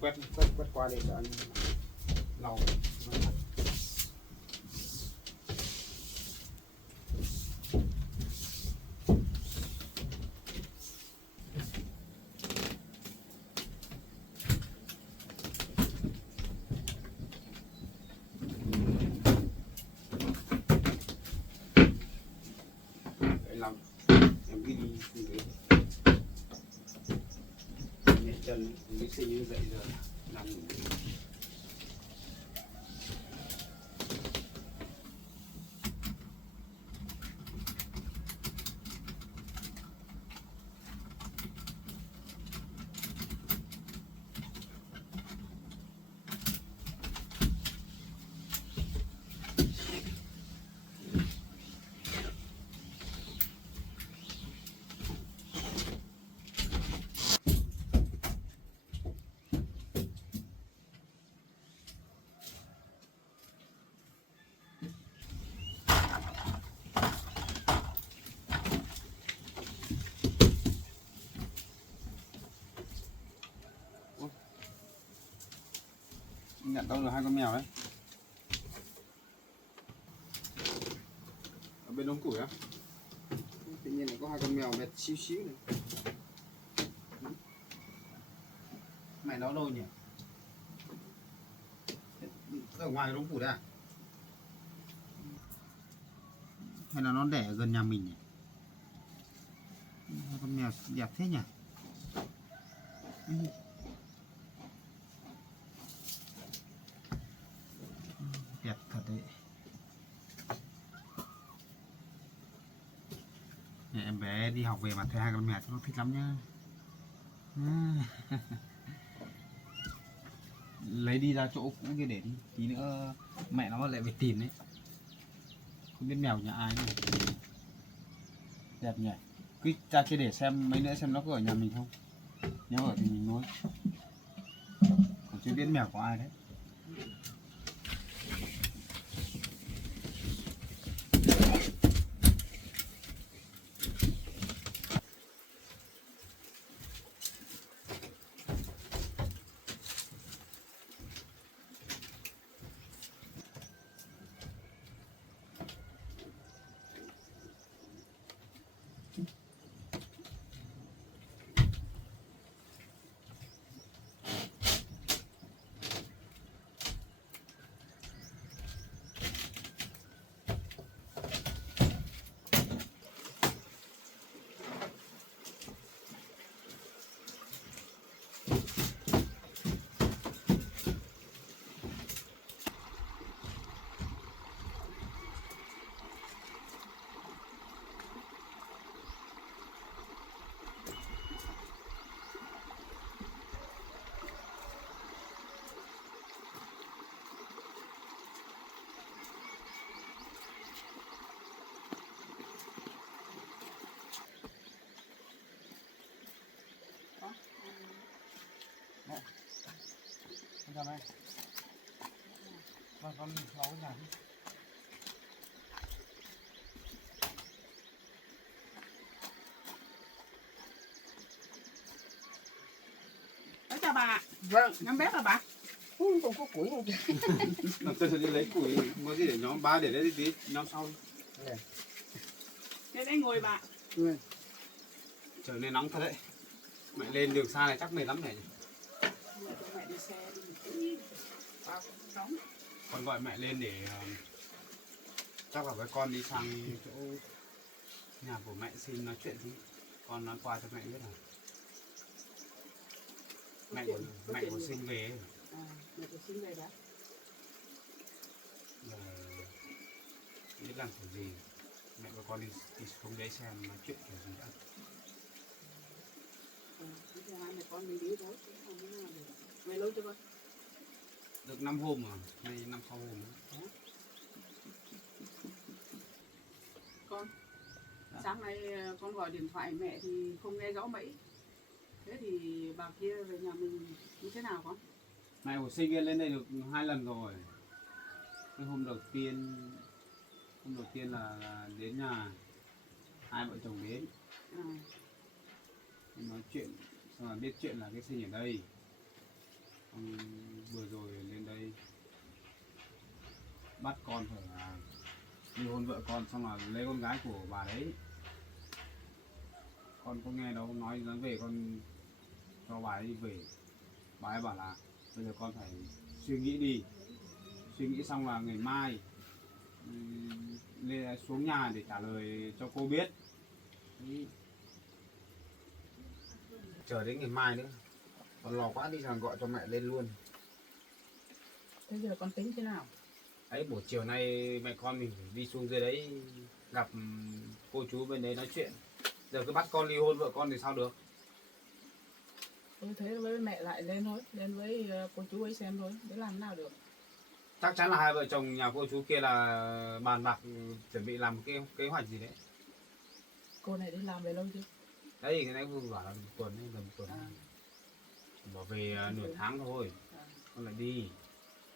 quét qua để cho anh lau. Làm em đi nhẹ chân mới sinh như vậy rồi làm nhận đâu được 2 con mèo đấy ở bên đống củi á, tự nhiên lại có 2 con mèo mệt xíu xíu này. Mày nó đâu nhỉ? Ở ngoài đống củi đấy à? Hay là nó đẻ ở gần nhà mình nhỉ? 2 con mèo đẹp thế nhỉ? Đẹp thật đấy. Nhà em bé đi học về mà thấy 2 con mèo nó thích lắm nhá. Lấy đi ra chỗ cũ kia để đi, tí nữa mẹ nó lại phải tìm đấy. Không biết mèo nhà ai này. Đẹp nhỉ. Cứ ra kia để xem mấy nữa xem nó có ở nhà mình không. Nếu ở thì mình nuôi. Còn chưa biết mèo của ai đấy. Con chào em. Con lau cái nhà đi. Chào bà. Vâng. Nhóm bếp hả bà? Không có củi không? Tôi sẽ đi lấy củi, có gì để nhóm ba để đấy tí, nhóm sau. Thế đây ngồi bà. Trời nên nóng thật đấy. Mẹ lên đường xa này chắc mệt lắm này. Mẹ đi xe đi một tí. Nóng. Con gọi mẹ lên để chắc là với con đi sang chỗ nhà của mẹ xin nói chuyện tí. Con nói qua cho mẹ biết là mẹ của sinh về ấy. Mẹ của sinh về đó. Biết làm kiểu gì. Mẹ của con đi xuống đấy xem nói chuyện kiểu gì đã. Hai mẹ con mình đi đâu? Về lâu chưa con? Được 5 hôm rồi, nay 5-6 hôm nữa. Con, sáng nay con gọi điện thoại mẹ thì không nghe rõ mấy. Thế thì bà kia về nhà mình như thế nào con? Mẹ của sinh lên đây được 2 lần rồi. Cái hôm đầu tiên là đến nhà, 2 vợ chồng đến. Nói chuyện, xong rồi biết chuyện là cái sinh ở đây. Vừa rồi lên đây bắt con phải ly hôn vợ con xong là lấy con gái của bà đấy. Con có nghe đâu, nói dám về con cho bà ấy về. Bà ấy bảo là bây giờ con phải suy nghĩ đi, suy nghĩ xong là ngày mai lên xuống nhà để trả lời cho cô biết. Đấy. Chờ đến ngày mai nữa, con lo quá đi rằng gọi cho mẹ lên luôn. Thế giờ con tính thế nào? Ấy buổi chiều nay mẹ con mình phải đi xuống dưới đấy gặp cô chú bên đấy nói chuyện. Giờ cứ bắt con ly hôn vợ con thì sao được? Tôi thế với mẹ lại lên thôi, lên với cô chú ấy xem thôi, để làm thế nào được. Chắc chắn là hai vợ chồng nhà cô chú kia là bàn bạc chuẩn bị làm một cái kế hoạch gì đấy. Cô này đi làm về lâu chưa? Đấy cái này vừa bảo là một tuần hay gần một tuần. Bảo về nửa tháng thôi con lại đi.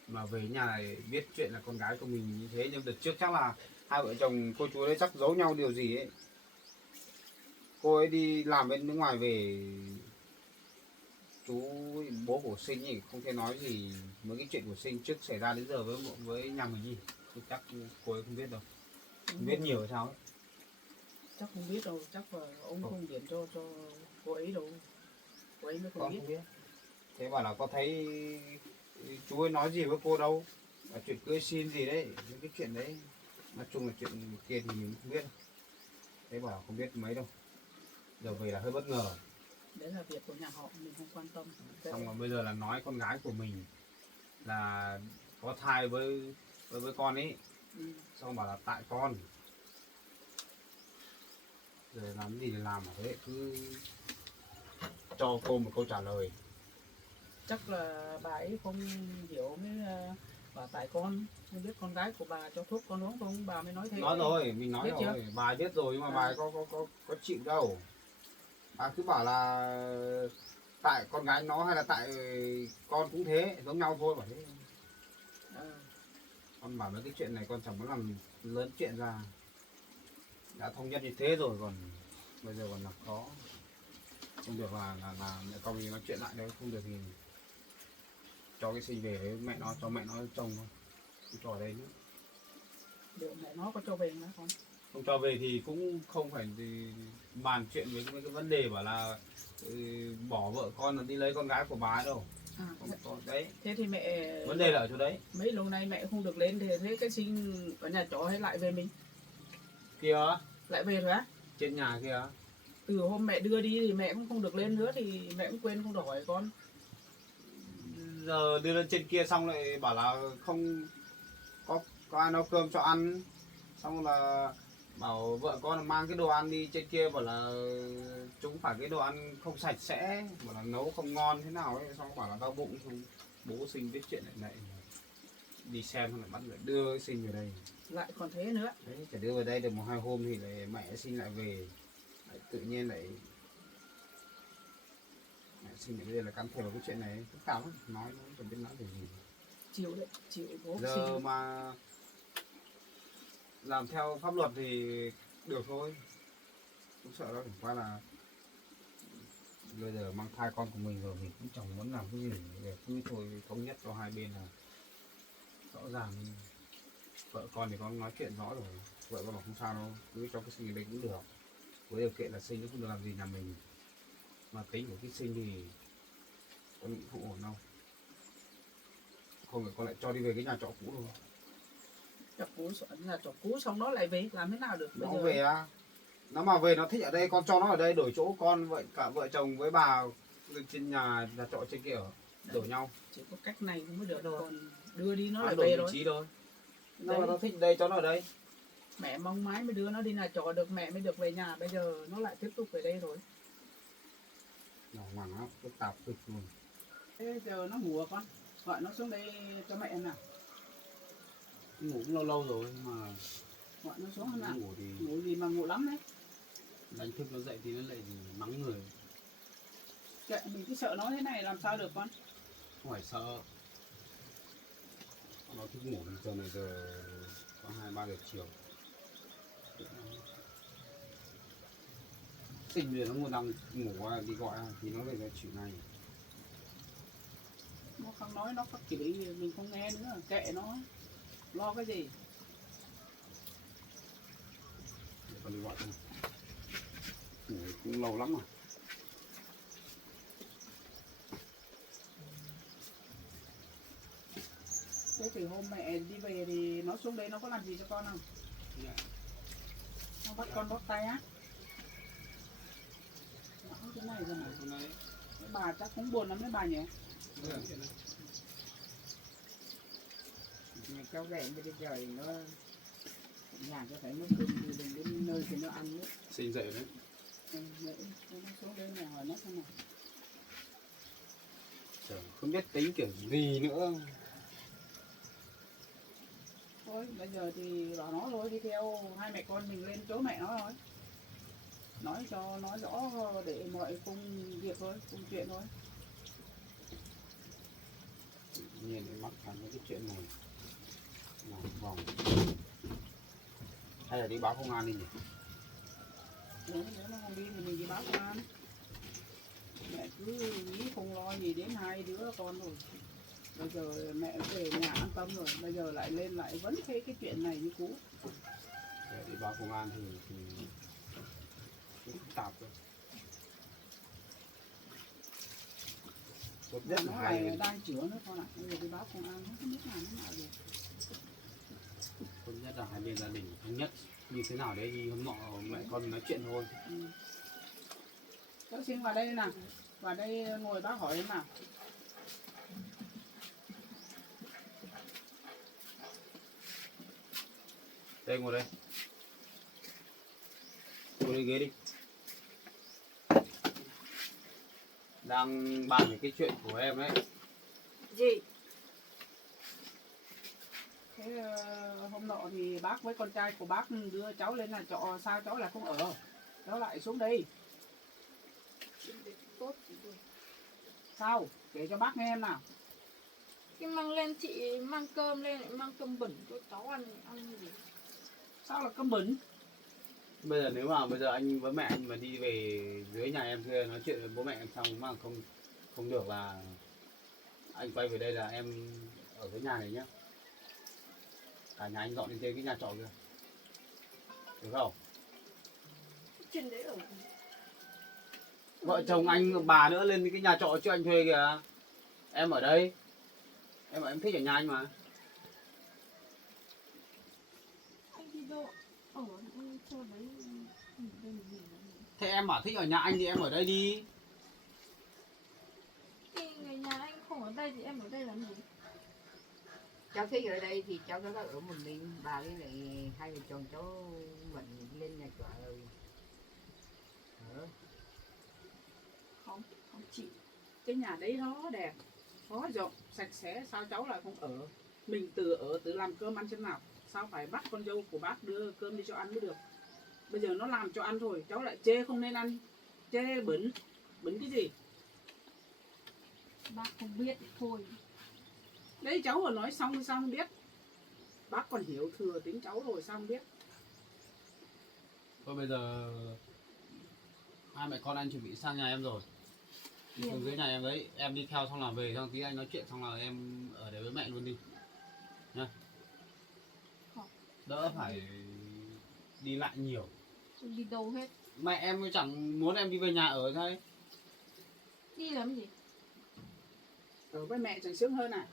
Mà về nhà này biết chuyện là con gái của mình như thế, nhưng đợt trước chắc là hai vợ chồng cô chú đấy chắc giấu nhau điều gì ấy. Cô ấy đi làm bên nước ngoài về, chú bố của Sinh ấy không thể nói gì mấy cái chuyện của Sinh trước xảy ra đến giờ với nhà mình gì. Chắc cô ấy không biết đâu, không biết nhiều hay sao ấy. Chắc không biết đâu, chắc là ông không điện cho cô ấy đâu, cô ấy mới không Con biết. không biết. Thế bảo là có thấy chú ấy nói gì với cô đâu, là chuyện cưới xin gì đấy, những cái chuyện đấy. Nói chung là chuyện kia thì mình không biết. Thế bảo là không biết mấy đâu. Giờ về là hơi bất ngờ. Đấy là việc của nhà họ, mình không quan tâm. Xong rồi bây giờ là nói con gái của mình là có thai với con ấy. Xong bảo là tại con. Rồi làm gì để làm ở thế, cứ cho cô một câu trả lời. Chắc là bà ấy không hiểu mới bà tại con, không biết con gái của bà cho thuốc con uống không, bà mới nói thế. Nói rồi, mình nói biết rồi, chưa? bà biết rồi, nhưng mà bà ấy có chịu đâu. Bà cứ bảo là tại con gái nó hay là tại con cũng thế, giống nhau thôi bảo thế. Con bảo mấy cái chuyện này con chẳng muốn làm lớn chuyện ra. Đã thống nhất như thế rồi còn bây giờ còn làm khó. Không được là mẹ con mình nói chuyện lại đấy, không được thì cho cái Sinh về với mẹ nó, cho mẹ nó trông thôi, không cho ở đây nữa. Liệu mẹ nó có cho về nữa không? Không cho về thì cũng không phải thì bàn chuyện với cái vấn đề bảo là bỏ vợ con là đi lấy con gái của bà ấy đâu. Không có đấy. Thế thì mẹ Vấn đề là ở chỗ đấy. mấy lâu nay mẹ không được lên thì thế cái Sinh ở nhà trọ hay lại về mình? Kia Lại về rồi á? trên nhà kia. Từ hôm mẹ đưa đi thì mẹ cũng không được lên nữa thì mẹ cũng quên không được hỏi con. Giờ đưa lên trên kia xong lại bảo là không có ai nấu cơm cho ăn. Xong là bảo vợ con là mang cái đồ ăn đi trên kia, bảo là chúng phải cái đồ ăn không sạch sẽ, bảo là nấu không ngon thế nào ấy. Xong bảo là đau bụng, xong bố Sinh biết chuyện lại đi xem lại bắt lại đưa Sinh về đây. Lại còn thế nữa. Đấy, phải đưa về đây được một hai hôm thì lại mẹ Sinh lại về, lại tự nhiên lại mẹ Sinh lại bây giờ là can thiệp vào cái chuyện này phức tạp lắm, nói nó chẳng biết nói về gì. Chịu đấy, chịu bố Giờ Sinh. mà làm theo pháp luật thì được thôi, không sợ đâu. Chẳng qua là bây giờ mang thai con của mình rồi, mình cũng chẳng muốn làm cái gì để cứ thôi thống nhất cho hai bên là rõ ràng. Vợ con thì con nói chuyện rõ rồi, vợ con bảo không sao đâu, cứ cho cái Sinh ở đây cũng được, với điều kiện là Sinh nó không được làm gì nhà mình. Mà tính của cái Sinh thì con nghĩ không ổn đâu, không phải con lại cho đi về cái nhà trọ cũ đâu. Trọ cũ xong nó lại về làm thế nào được bây Nó giờ? về á, nó mà về nó thích ở đây, con cho nó ở đây, đổi chỗ con vậy, cả vợ chồng với bà trên nhà trọ trên kia ở, đổi nhau. Chỉ có cách này mới được, còn đưa đi nó lại đổi về vị rồi. trí thôi. Nó thích đây cho nó ở đây. Mẹ mong mái mới đưa nó đi nhà trọ được, mẹ mới được về nhà, bây giờ nó lại tiếp tục về đây rồi. Nó hoảng lắm, phức tạp cực luôn. Thế giờ nó ngủ à con? Gọi nó xuống đây cho mẹ nào. Ngủ cũng lâu lâu rồi mà. Gọi nó xuống nào. Ngủ thì Ngủ gì mà ngủ lắm đấy. đánh thức nó dậy thì nó lại mắng người. Kệ, mình cứ sợ nó thế này làm sao được con? Không phải sợ. Nó thích ngủ từ giờ này giờ có 2-3 giờ chiều. Sinh bây giờ nó muốn đang ngủ đi gọi thì nó lại chịu này. Nó không nói nó phát chửi mình không nghe nữa, kệ nó, lo cái gì. Để con đi gọi cho nó. Ngủ cũng lâu lắm rồi. Thế thì hôm mẹ đi về thì nó xuống đây nó có làm gì cho con không? Nó bắt con bóp tay á? Nó cái này rồi mà. Cái bà chắc cũng buồn lắm đấy bà nhỉ? Này cháu về bây giờ nó nhà có phải nó cơm đừng đến nơi thì nó ăn nữa. Sinh dậy đấy. Vậy nó xuống đây nhà hỏi nó xem nào. Trời, không biết tính kiểu gì nữa. Thôi bây giờ thì bảo nó thôi, đi theo hai mẹ con mình lên chỗ mẹ nó thôi. Nói cho nó rõ để mọi công việc thôi, công chuyện thôi. Tự nhiên lại mắc phải mấy cái chuyện này. Lòng vòng. Hay là đi báo công an đi nhỉ? Nếu nó không đi thì mình đi báo công an. Mẹ cứ nghĩ không lo gì đến hai đứa con rồi. Bây giờ mẹ về nhà an tâm rồi, bây giờ lại lên lại vẫn thấy cái chuyện này như cũ. Để đi báo công an thì cũng phức tạp thôi. Tốt nhất Nó là hai lại đang chữa nữa con ạ, bây giờ đi báo công an không biết nào nó nào được. tốt nhất là hai bên gia đình thống nhất như thế nào đấy thì hôm nọ mẹ con nói chuyện thôi. Cháu xin vào đây nào, vào đây ngồi bác hỏi em nào. Đây ngồi đây. Ngồi lên ghế đi. Đang bàn về cái chuyện của em đấy. Gì? Thế hôm nọ thì bác với con trai của bác đưa cháu lên là trọ, sao cháu lại không ở? Cháu lại xuống đây. Sao? Kể cho bác nghe em nào. Cái mang lên chị mang cơm lên lại mang cơm bẩn cho cháu ăn gì. Sao là cơm bẩn? Bây giờ nếu mà bây giờ anh với mẹ anh mà đi về dưới nhà em kia nói chuyện với bố mẹ em xong mà không được là anh quay về đây là em ở cái nhà này nhá. Cả nhà anh dọn lên trên cái nhà trọ kia. Được không? Trên đấy ở Vợ chồng anh bà nữa lên cái nhà trọ chứ anh thuê kìa. Em ở đây. Em thích ở nhà anh mà. anh đi đâu ở anh cho đấy đây mình Thế em bảo thích ở nhà anh thì em ở đây đi. thì người nhà anh không ở đây thì em ở đây làm gì. Cháu thích ở đây thì cháu nó ở một mình, bà với lại hai vợ chồng cháu vẫn lên nhà trọ rồi. Không chị. Cái nhà đấy nó đẹp, nó rộng, sạch sẽ, sao cháu lại không ở? Mình tự làm cơm ăn chân nào? Sao phải bắt con dâu của bác đưa cơm đi cho ăn mới được? Bây giờ nó làm cho ăn thôi, cháu lại chê không nên ăn. Chê bẩn, bẩn cái gì? Bác không biết thì thôi. Đấy cháu vừa nói xong thì sao không biết? Bác còn hiểu thừa tính cháu rồi sao không biết? Thôi bây giờ hai mẹ con anh chuẩn bị sang nhà em rồi. Đi xuống dưới nhà em đấy, em đi theo xong là về xong tí anh nói chuyện xong là em ở đấy với mẹ luôn đi. Nha. Đỡ phải đi lại nhiều. Đi đâu hết. Mẹ em chẳng muốn em đi về nhà ở thôi. Đi làm gì. Ở với mẹ chẳng sướng hơn à?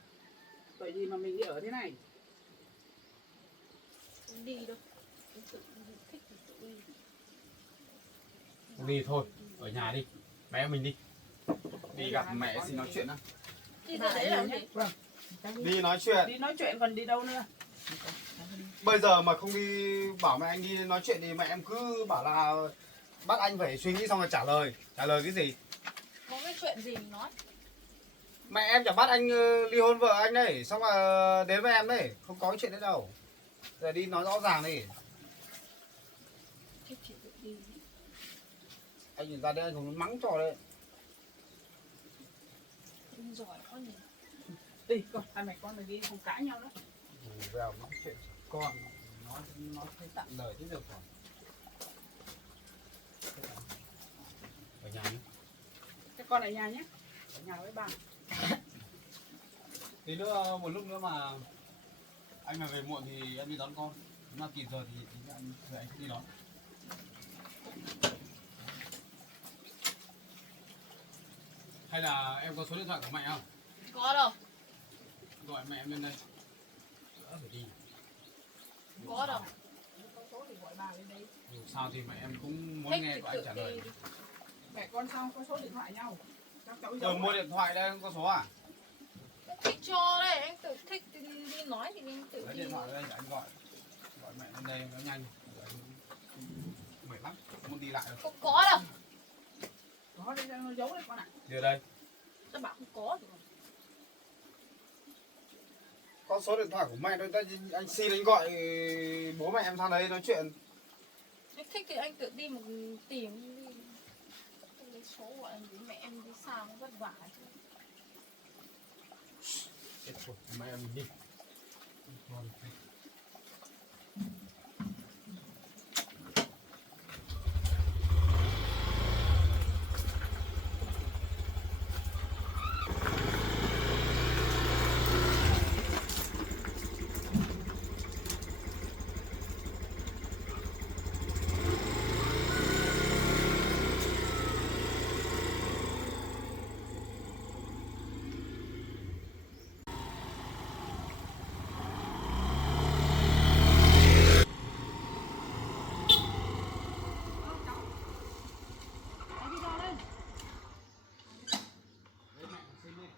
Bởi vì mà mình đi ở thế này. Không đi đâu. Em tự thích thì tự đi. Không đi thôi, ở nhà đi. Bé mình đi. Đi gặp mẹ xin nói chuyện á. Đi ra đấy làm gì. Đi nói chuyện. Đi nói chuyện còn đi đâu nữa? Bây giờ mà không đi bảo mẹ anh đi nói chuyện thì mẹ em cứ bảo là bắt anh phải suy nghĩ xong rồi trả lời. Trả lời cái gì? Có cái chuyện gì mình nói. Mẹ em chẳng bắt anh ly hôn vợ anh đấy, xong là đến với em đấy, không có cái chuyện đấy đâu. Giờ đi nói rõ ràng đi. Chứ chỉ tự đi. Anh nhìn ra đây anh không mắng trò đấy. Anh giỏi quá nhỉ. Đi, con, hai mẹ con mình đi không cãi nhau nữa. Vào nói chuyện con nó thấy tặng lời thế được còn. Ở nhà nhé. Các con ở nhà nhé. Ở nhà với bà. Tí nữa một lúc nữa mà anh mà về muộn thì em đi đón con. Mà kịp giờ thì anh đi đón. Hay là em có số điện thoại của mẹ không? Có đâu. Gọi mẹ em lên đây. Đỡ phải đi. Có đâu. Có số thì gọi bà lên đây. Dù sao thì mẹ em cũng muốn Thích nghe thì của anh tự trả lời. đi. Mẹ con sao có số điện thoại nhau. Các cháu Rồi giấu mua điện thoại đây không có số à? Thích cho đây, anh tự thích thì đi nói thì anh tự Lấy đi. điện thoại đây để anh gọi. Gọi mẹ lên đây nó nhanh. Mệt lắm, không muốn đi lại đâu. Không có đâu. có đây nó giấu đấy con ạ. Đưa đây. Tao bảo không có rồi. Có số điện thoại của mẹ thôi, anh xin anh gọi bố mẹ em sang đấy nói chuyện. Anh thích thì anh tự đi một tìm đi. Không lấy số của anh với mẹ em đi xa nó vất vả chứ. Chết rồi, mẹ em đi.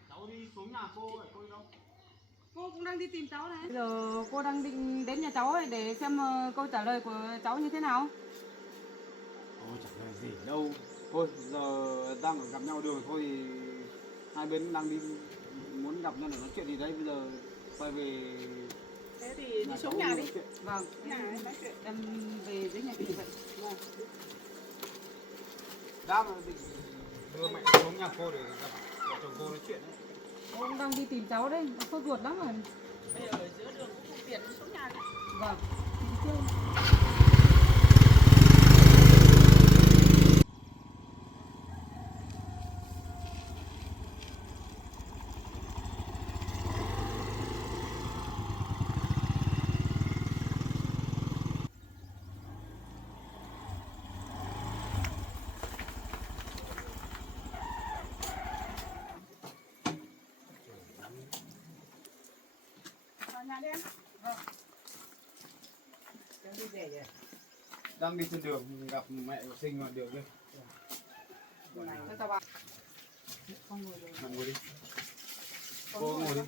Cháu đi xuống nhà cô vậy, cô đi đâu? Cô cũng đang đi tìm cháu này. Bây giờ cô đang định đến nhà cháu ấy để xem câu trả lời của cháu như thế nào. Ôi chẳng là gì đâu. Thôi giờ đang ở gặp nhau đường thôi thì hai bên đang đi muốn gặp nhau để nói chuyện gì đấy, bây giờ quay về Thế thì đi nhà xuống cháu nhà nói đi. chuyện. Vâng, Nhà em nói chuyện. em về dưới nhà chị vậy. Vâng. Đang định đưa mẹ xuống nhà cô để gặp vợ chồng cô nói chuyện đấy. Cô cũng đang đi tìm cháu đấy, nó sốt ruột lắm rồi. Bây giờ ở giữa đường cũng không tiện đi xuống nhà nữa. Vâng, đi chơi. Vào nhà đi em. Cháu đi về rồi. Đang đi trên đường gặp mẹ sinh ngoài đường đây. Này Cho cháu vào. không ngồi rồi. Mẹ ngồi đi. Cô ngồi đi.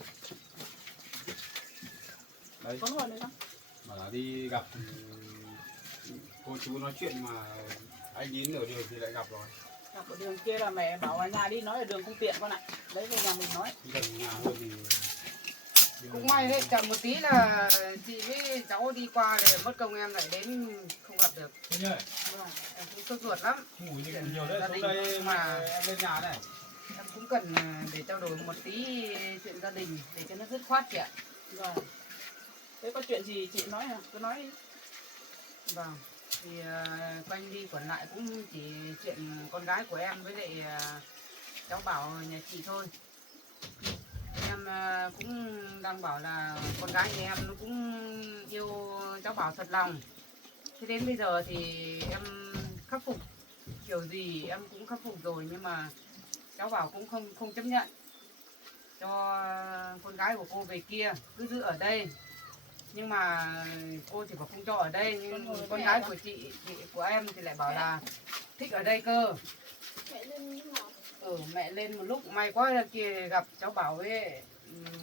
Đấy, Có ngồi đây không? bảo là đi gặp cô chú nói chuyện mà anh đến ở đường thì lại gặp rồi. Gặp ở đường kia là mẹ bảo ở nhà đi, nói ở đường không tiện con ạ. Đấy về nhà mình nói. Gần nhà hơn thì Cũng may đấy, chậm một tí là chị với cháu đi qua để mất công em lại đến không gặp được. Thế nhỉ? Vâng, em cũng sốt ruột lắm. Ngủ như nhiều đấy, Gia xuống đình đây mà- mà em lên nhà này. Em cũng cần để trao đổi một tí chuyện gia đình để cho nó dứt khoát chị ạ. Rồi. Thế có chuyện gì chị nói à? Cứ nói đi. Vâng, thì quanh đi quẩn lại cũng chỉ chuyện con gái của em với lại cháu Bảo nhà chị thôi. Em cũng đang bảo là con gái nhà em nó cũng yêu cháu Bảo thật lòng. Thế đến bây giờ thì em khắc phục kiểu gì em cũng khắc phục rồi, nhưng mà cháu Bảo cũng không chấp nhận cho con gái của cô về kia, cứ giữ ở đây. Nhưng mà cô thì bảo không cho ở đây, nhưng con gái của chị của em thì lại bảo là thích ở đây cơ. Mẹ lên như nào? Mẹ lên một lúc may quá là kia gặp cháu Bảo với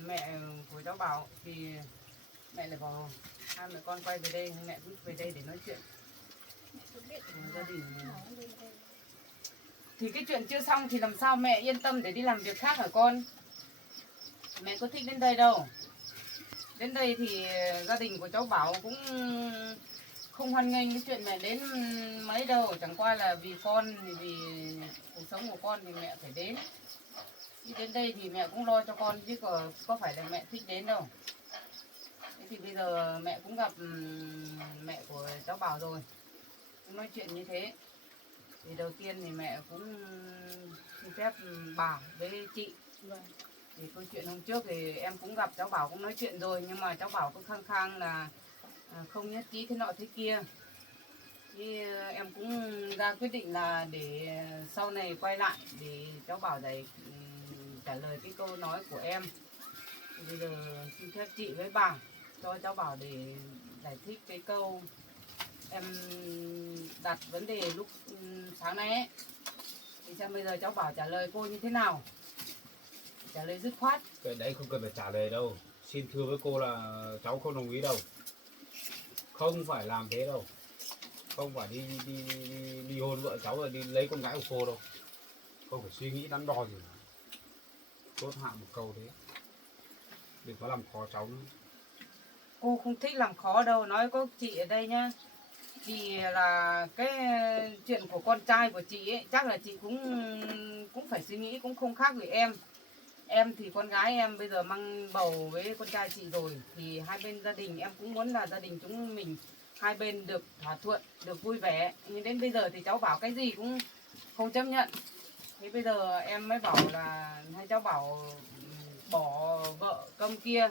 mẹ của cháu Bảo thì mẹ lại bảo hai mẹ con quay về đây, mẹ cũng về đây để nói chuyện Mẹ cứ biết gia đình. nói lên đây. Thì cái chuyện chưa xong thì làm sao mẹ yên tâm để đi làm việc khác hả con? Mẹ có thích đến đây đâu. Đến đây thì gia đình của cháu Bảo cũng không hoan nghênh cái chuyện mẹ đến mấy đâu. Chẳng qua là vì con, vì cuộc sống của con thì mẹ phải đến. Đi đến đây thì mẹ cũng lo cho con chứ có phải là mẹ thích đến đâu. Thế thì bây giờ mẹ cũng gặp mẹ của cháu Bảo rồi, cũng nói chuyện như thế. Thì đầu tiên thì mẹ cũng xin phép bà với chị Vâng. Thì câu chuyện hôm trước thì em cũng gặp cháu Bảo cũng nói chuyện rồi, nhưng mà cháu Bảo cứ khăng khăng là không nhất trí thế nọ thế kia. Thì em cũng ra quyết định là để sau này quay lại để cháu Bảo trả lời cái câu nói của em. Thì bây giờ xin phép chị với bà cho cháu Bảo để giải thích cái câu em đặt vấn đề lúc sáng nay ấy. Thì xem bây giờ cháu Bảo trả lời cô như thế nào, trả lời dứt khoát. Cái đấy không cần phải trả lời đâu. Xin thưa với cô là cháu không đồng ý đâu. Không phải làm thế đâu. Không phải đi hôn vợ cháu rồi đi lấy con gái của cô đâu. Không phải suy nghĩ đắn đo gì cả. Chốt hạ một câu thế. Đừng có làm khó cháu nữa. Cô không thích làm khó đâu, nói có chị ở đây nhá. Chị là cái chuyện của con trai của chị ấy, chắc là chị cũng phải suy nghĩ cũng không khác với em. Em thì con gái em bây giờ mang bầu với con trai chị rồi, thì hai bên gia đình em cũng muốn là gia đình chúng mình hai bên được thỏa thuận, được vui vẻ. Nhưng đến bây giờ thì cháu Bảo cái gì cũng không chấp nhận. Thế bây giờ em mới bảo là hai cháu Bảo bỏ vợ câm kia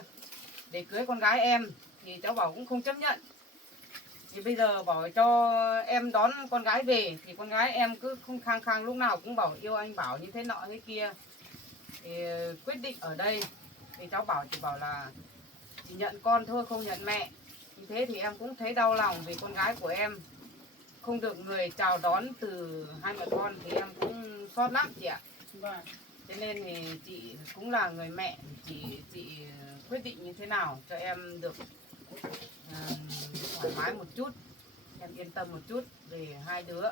để cưới con gái em, thì cháu Bảo cũng không chấp nhận. Thì bây giờ bảo cho em đón con gái về, thì con gái em cứ không khăng khăng lúc nào cũng bảo yêu anh Bảo như thế nọ thế kia. Thì quyết định ở đây thì cháu Bảo chỉ bảo là chỉ nhận con thôi, không nhận mẹ. Như thế thì em cũng thấy đau lòng vì con gái của em không được người chào đón từ hai mẹ con, thì em cũng xót lắm chị ạ. Vâng. Cho nên thì chị cũng là người mẹ, chị quyết định như thế nào cho em được thoải mái một chút, em yên tâm một chút về hai đứa.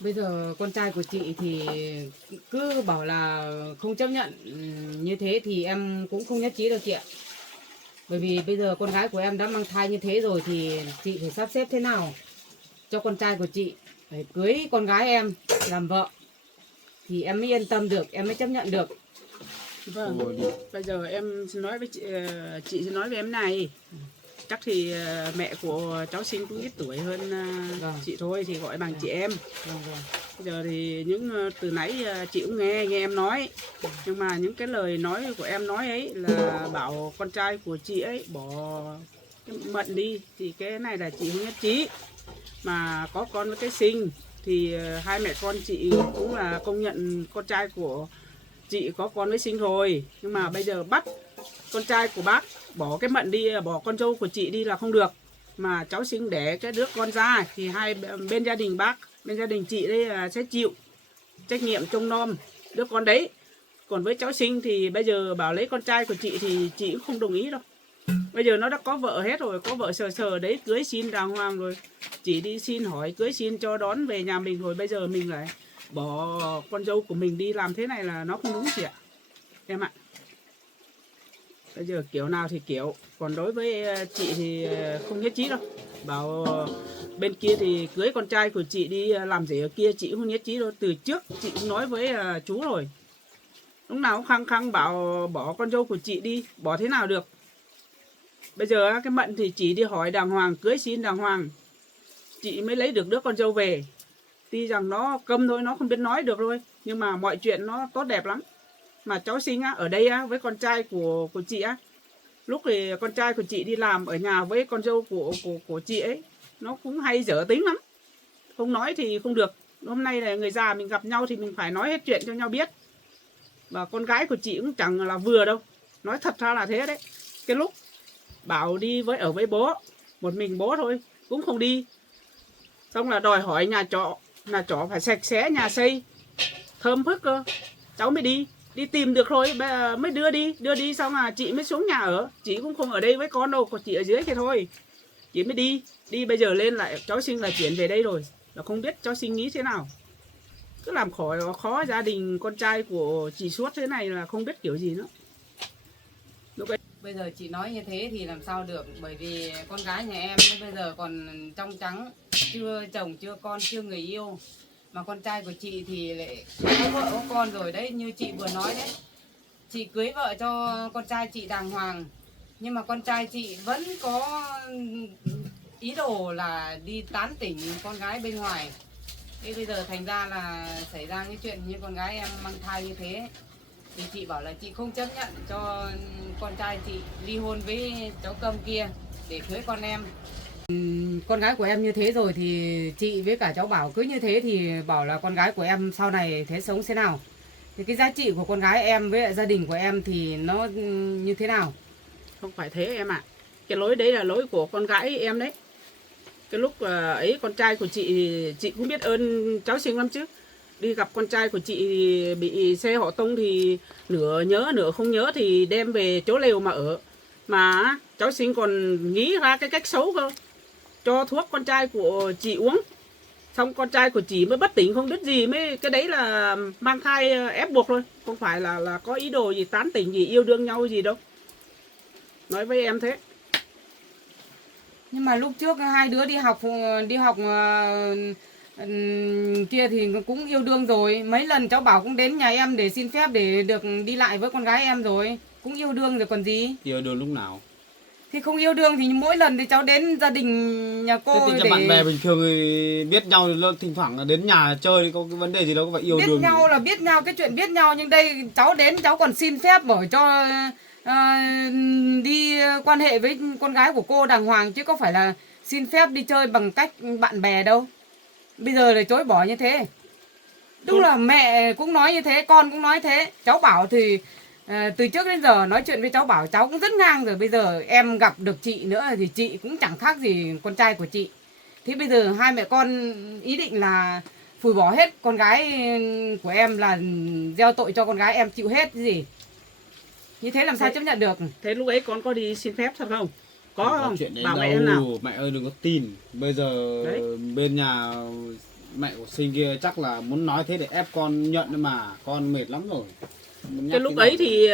Bây giờ con trai của chị thì cứ bảo là không chấp nhận như thế thì em cũng không nhất trí đâu chị ạ. Bởi vì bây giờ con gái của em đã mang thai như thế rồi thì chị phải sắp xếp thế nào cho con trai của chị phải cưới con gái em làm vợ thì em mới yên tâm được, em mới chấp nhận được. Vâng, bây giờ em xin nói với chị sẽ nói với em này. Chắc thì mẹ của cháu sinh cũng ít tuổi hơn Vâng. chị thôi, thì gọi bằng chị em. Vâng. Bây giờ thì những từ nãy chị cũng nghe em nói, nhưng mà những cái lời nói của em nói ấy là bảo con trai của chị ấy bỏ cái mận đi, thì cái này là chị không nhất trí. Mà có con với cái Sinh thì hai mẹ con chị cũng là công nhận con trai của chị có con với Sinh rồi, nhưng mà bây giờ bắt con trai của bác bỏ cái mận đi, bỏ con dâu của chị đi là không được. Mà cháu Sinh đẻ cái đứa con ra thì hai bên gia đình bác, bên gia đình chị đây sẽ chịu trách nhiệm trông nom đứa con đấy. Còn với cháu Sinh thì bây giờ bảo lấy con trai của chị thì chị cũng không đồng ý đâu. Bây giờ nó đã có vợ hết rồi, có vợ sờ đấy, cưới xin đàng hoàng rồi, chỉ đi xin hỏi cưới xin cho đón về nhà mình rồi. Bây giờ mình lại bỏ con dâu của mình đi làm thế này là nó không đúng chị ạ em ạ. Bây giờ kiểu nào thì kiểu, còn đối với chị thì không nhất trí đâu. Bảo bên kia thì cưới con trai của chị đi làm rể ở kia, chị không nhất trí đâu. Từ trước chị cũng nói với chú rồi, lúc nào cũng khăng khăng bảo bỏ con dâu của chị đi, bỏ thế nào được. Bây giờ cái mận thì chỉ đi hỏi đàng hoàng, cưới xin đàng hoàng, chị mới lấy được đứa con dâu về. Tuy rằng nó câm thôi, nó không biết nói được thôi, nhưng mà mọi chuyện nó tốt đẹp lắm. Mà cháu Sinh ở đây với con trai của chị lúc thì con trai của chị đi làm ở nhà với con dâu của chị ấy, nó cũng hay dở tính lắm, không nói thì không được. Hôm nay là người già mình gặp nhau thì mình phải nói hết chuyện cho nhau biết. Và con gái của chị cũng chẳng là vừa đâu, nói thật ra là thế đấy. Cái lúc bảo đi ở với bố, một mình bố thôi cũng không đi, xong là đòi hỏi nhà trọ phải sạch sẽ, nhà xây thơm phức cơ, cháu mới đi tìm được rồi mới đưa đi xong là chị mới xuống nhà ở. Chị cũng không ở đây với con đâu, còn chị ở dưới kia thôi. Chị mới đi bây giờ lên lại cháu Sinh là chuyển về đây rồi, là không biết cháu Sinh nghĩ thế nào. Cứ làm khó gia đình con trai của chị suốt thế này là không biết kiểu gì nữa. Bây giờ chị nói như thế thì làm sao được, bởi vì con gái nhà em bây giờ còn trong trắng, chưa chồng chưa con chưa người yêu. Mà con trai của chị thì lại có vợ có con rồi đấy, như chị vừa nói đấy. Chị cưới vợ cho con trai chị đàng hoàng, nhưng mà con trai chị vẫn có ý đồ là đi tán tỉnh con gái bên ngoài. Thế bây giờ thành ra là xảy ra cái chuyện như con gái em mang thai như thế. Thì chị bảo là chị không chấp nhận cho con trai chị ly hôn với cháu Câm kia để cưới con em. Con gái của em như thế rồi thì chị với cả cháu Bảo cứ như thế thì bảo là con gái của em sau này thế sống thế nào? Thì cái giá trị của con gái em với lại gia đình của em thì nó như thế nào? Không phải thế em ạ. Cái lối đấy là lối của con gái em đấy. Cái lúc ấy con trai của chị cũng biết ơn cháu Sinh lắm chứ. Đi gặp con trai của chị thì bị xe họ tông thì nửa nhớ nửa không nhớ thì đem về chỗ lều mà ở. Mà cháu Sinh còn nghĩ ra cái cách xấu cơ. Cho thuốc con trai của chị uống. Xong con trai của chị mới bất tỉnh không biết gì, mới cái đấy là mang thai ép buộc thôi. Không phải là có ý đồ gì tán tỉnh gì yêu đương nhau gì đâu. Nói với em thế. Nhưng mà lúc trước hai đứa đi học kia thì cũng yêu đương rồi. Mấy lần cháu Bảo cũng đến nhà em để xin phép để được đi lại với con gái em rồi. Cũng yêu đương rồi còn gì. Yêu đương lúc nào? Thì không yêu đương thì mỗi lần thì cháu đến gia đình nhà cô Thế thì cho bạn bè bình thường thì biết nhau thì thỉnh thoảng đến nhà chơi có cái vấn đề gì đâu, có phải yêu biết đương nhau gì. là biết nhau, cái chuyện biết nhau, nhưng đây cháu đến cháu còn xin phép bảo cho đi quan hệ với con gái của cô đàng hoàng, chứ có phải là xin phép đi chơi bằng cách bạn bè đâu. Bây giờ là chối bỏ như thế. Đúng là mẹ cũng nói như thế, con cũng nói thế. Cháu Bảo thì từ trước đến giờ nói chuyện với cháu Bảo cháu cũng rất ngang rồi. Bây giờ em gặp được chị nữa thì chị cũng chẳng khác gì con trai của chị. Thế bây giờ hai mẹ con ý định là phủi bỏ hết con gái của em, là gieo tội cho con gái em chịu hết cái gì. Như thế làm sao chấp nhận được. Thế lúc ấy con có đi xin phép thật không? Có không? Chuyện đấy Bảo đâu. mẹ em nào. Mẹ ơi đừng có tin. Bây giờ Đấy. bên nhà mẹ của Sinh kia chắc là muốn nói thế để ép con nhận thôi mà. Con mệt lắm rồi. Cái lúc ấy thì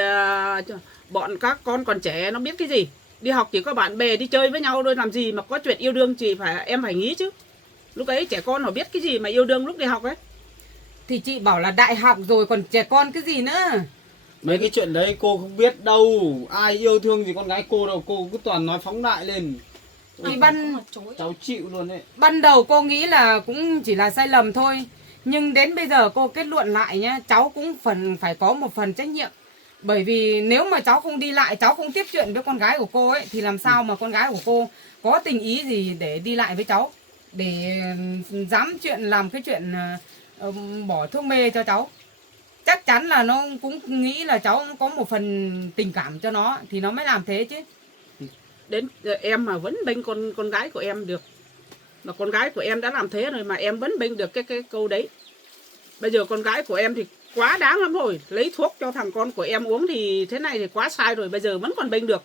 bọn các con còn trẻ nó biết cái gì. Đi học chỉ có bạn bè đi chơi với nhau thôi, làm gì mà có chuyện yêu đương em phải nghĩ chứ. Lúc ấy trẻ con nó biết cái gì mà yêu đương lúc đi học ấy. Thì chị bảo là đại học rồi còn trẻ con cái gì nữa. Mấy cái chuyện đấy cô không biết đâu. Ai yêu thương gì con gái cô đâu. Cô cứ toàn nói phóng đại lên. Thì Cháu chịu luôn đấy. ban đầu cô nghĩ là cũng chỉ là sai lầm thôi. Nhưng đến bây giờ cô kết luận lại nhá, cháu cũng phải có một phần trách nhiệm. Bởi vì nếu mà cháu không đi lại, cháu không tiếp chuyện với con gái của cô ấy, thì làm sao mà con gái của cô có tình ý gì để đi lại với cháu, để dám làm cái chuyện bỏ thuốc mê cho cháu. Chắc chắn là nó cũng nghĩ là cháu có một phần tình cảm cho nó thì nó mới làm thế chứ. Đến em mà vẫn bênh con gái của em được. Mà con gái của em đã làm thế rồi mà em vẫn bênh được cái câu đấy. Bây giờ con gái của em thì quá đáng lắm rồi. Lấy thuốc cho thằng con của em uống thì thế này thì quá sai rồi. Bây giờ vẫn còn bênh được.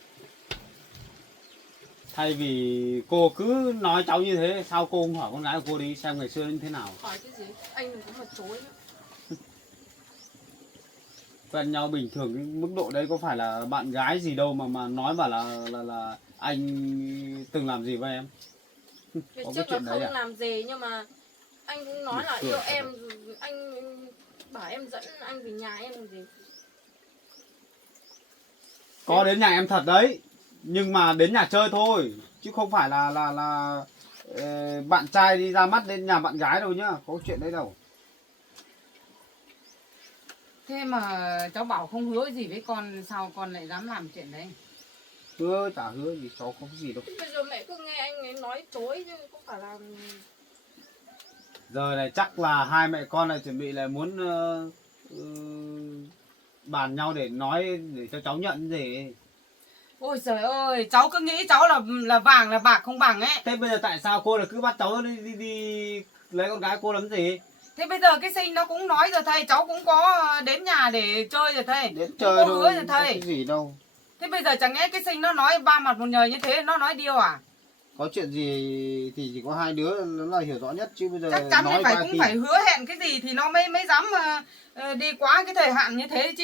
Thay vì cô cứ nói cháu như thế, sao cô không hỏi con gái của cô đi xem ngày xưa như thế nào. Hỏi cái gì? Anh đừng có mà chối nữa. Quen nhau bình thường cái mức độ đấy có phải là bạn gái gì đâu mà nói bảo là anh từng làm gì với em. Ngày Có trước cái là chuyện không đấy à? làm gì nhưng mà anh cũng nói là yêu em, anh bảo em dẫn anh về nhà em làm gì. Có đến nhà em thật đấy, nhưng mà đến nhà chơi thôi, chứ không phải là bạn trai đi ra mắt lên nhà bạn gái đâu nhá, có chuyện đấy đâu. Thế mà cháu Bảo không hứa gì với con, sao con lại dám làm chuyện đấy? Hứa chả hứa gì, cháu không có gì đâu. Bây giờ mẹ cứ nghe anh ấy nói chối chứ không phải là... Giờ này chắc là hai mẹ con lại chuẩn bị là muốn bàn nhau để nói để cho cháu nhận gì. Ôi trời ơi, cháu cứ nghĩ cháu là vàng là bạc không bằng ấy. Thế bây giờ tại sao cô là cứ bắt cháu đi lấy con gái cô làm gì? Thế bây giờ cái Sinh nó cũng nói rồi thầy, cháu cũng có đến nhà để chơi rồi thầy. Đến Cũng chơi có thôi, hứa rồi có thầy. cái gì đâu. Thế bây giờ chẳng lẽ cái Sinh nó nói ba mặt một lời như thế, nó nói điêu à? Có chuyện gì thì chỉ có hai đứa nó là hiểu rõ nhất, chứ bây giờ Chắc chắn nói phải qua cũng thì... phải hứa hẹn cái gì thì nó mới dám đi quá cái thời hạn như thế chứ.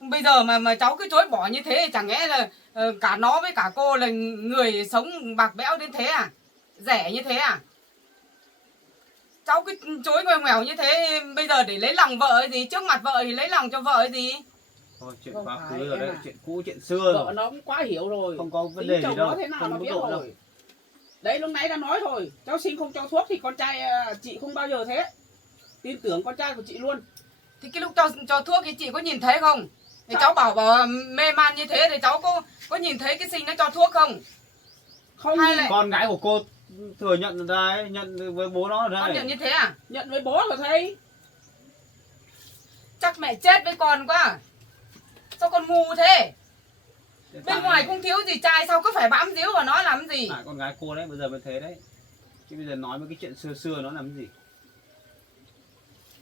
Bây giờ mà cháu cứ chối bỏ như thế, chẳng lẽ là cả nó với cả cô là người sống bạc bẽo đến thế à? Rẻ như thế à? Cháu cứ chối ngoèo ngoèo như thế, bây giờ để lấy lòng vợ ấy gì, trước mặt vợ thì lấy lòng cho vợ ấy gì. Thôi chuyện Không quá phải khứ rồi em đấy, ạ. chuyện cũ chuyện xưa Vợ rồi. nó cũng quá hiểu rồi. Không có vấn Tính đề gì chồng đâu, nó thế nào không nó mức biết độ đâu. rồi. Đấy lúc nãy đã nói rồi, cháu Sinh không cho thuốc thì con trai chị không bao giờ thế. Tin tưởng con trai của chị luôn. Thì cái lúc cho thuốc thì chị có nhìn thấy không? Thì cháu bảo mê man như thế thì cháu có nhìn thấy cái Sinh nó cho thuốc không? Không Hay nhìn, là- Con gái của cô thừa nhận đây, nhận với bố nó ở Con đây. nhận như thế à? nhận với bố rồi thấy. Chắc mẹ chết với con quá. Sao con ngu thế? Bên ngoài không thiếu gì trai, sao cứ phải bám díu vào nó làm gì? Con gái cô đấy, bây giờ mới thế đấy. Chứ bây giờ nói mấy cái chuyện xưa xưa nó làm gì?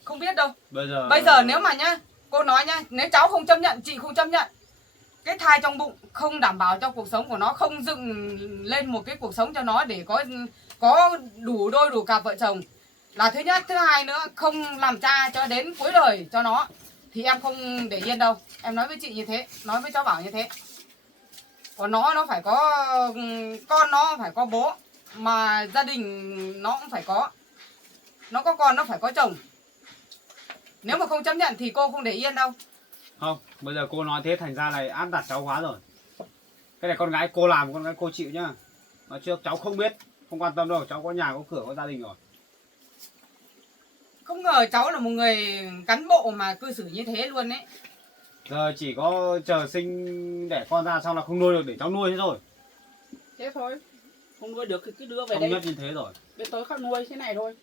Không biết đâu. Bây Giờ nếu mà nhá, cô nói nhá, nếu cháu không chấp nhận, chị không chấp nhận, cái thai trong bụng không đảm bảo cho cuộc sống của nó, không dựng lên một cái cuộc sống cho nó để có đủ đôi đủ cặp vợ chồng là thứ nhất. Thứ hai nữa, không làm cha cho đến cuối đời cho nó thì em không để yên đâu. Em nói với chị như thế, nói với cháu Bảo như thế. Còn nó phải có con, nó phải có bố, mà gia đình nó cũng phải có. Nó có con nó phải có chồng. Nếu mà không chấp nhận thì cô không để yên đâu. Không, bây giờ cô nói thế thành ra là áp đặt cháu quá rồi. Cái này con gái cô làm, con gái cô chịu nhá. Nói trước cháu không biết, không quan tâm đâu, cháu có nhà có cửa có gia đình rồi. Không ngờ cháu là một người cán bộ mà cư xử như thế luôn đấy. Giờ chỉ có chờ Sinh đẻ con ra xong là không nuôi được để cháu nuôi thế rồi. Thế thôi. Không nuôi được thì cứ đưa về Thống đây. nhất như thế rồi. Bên tôi không nuôi thế này thôi.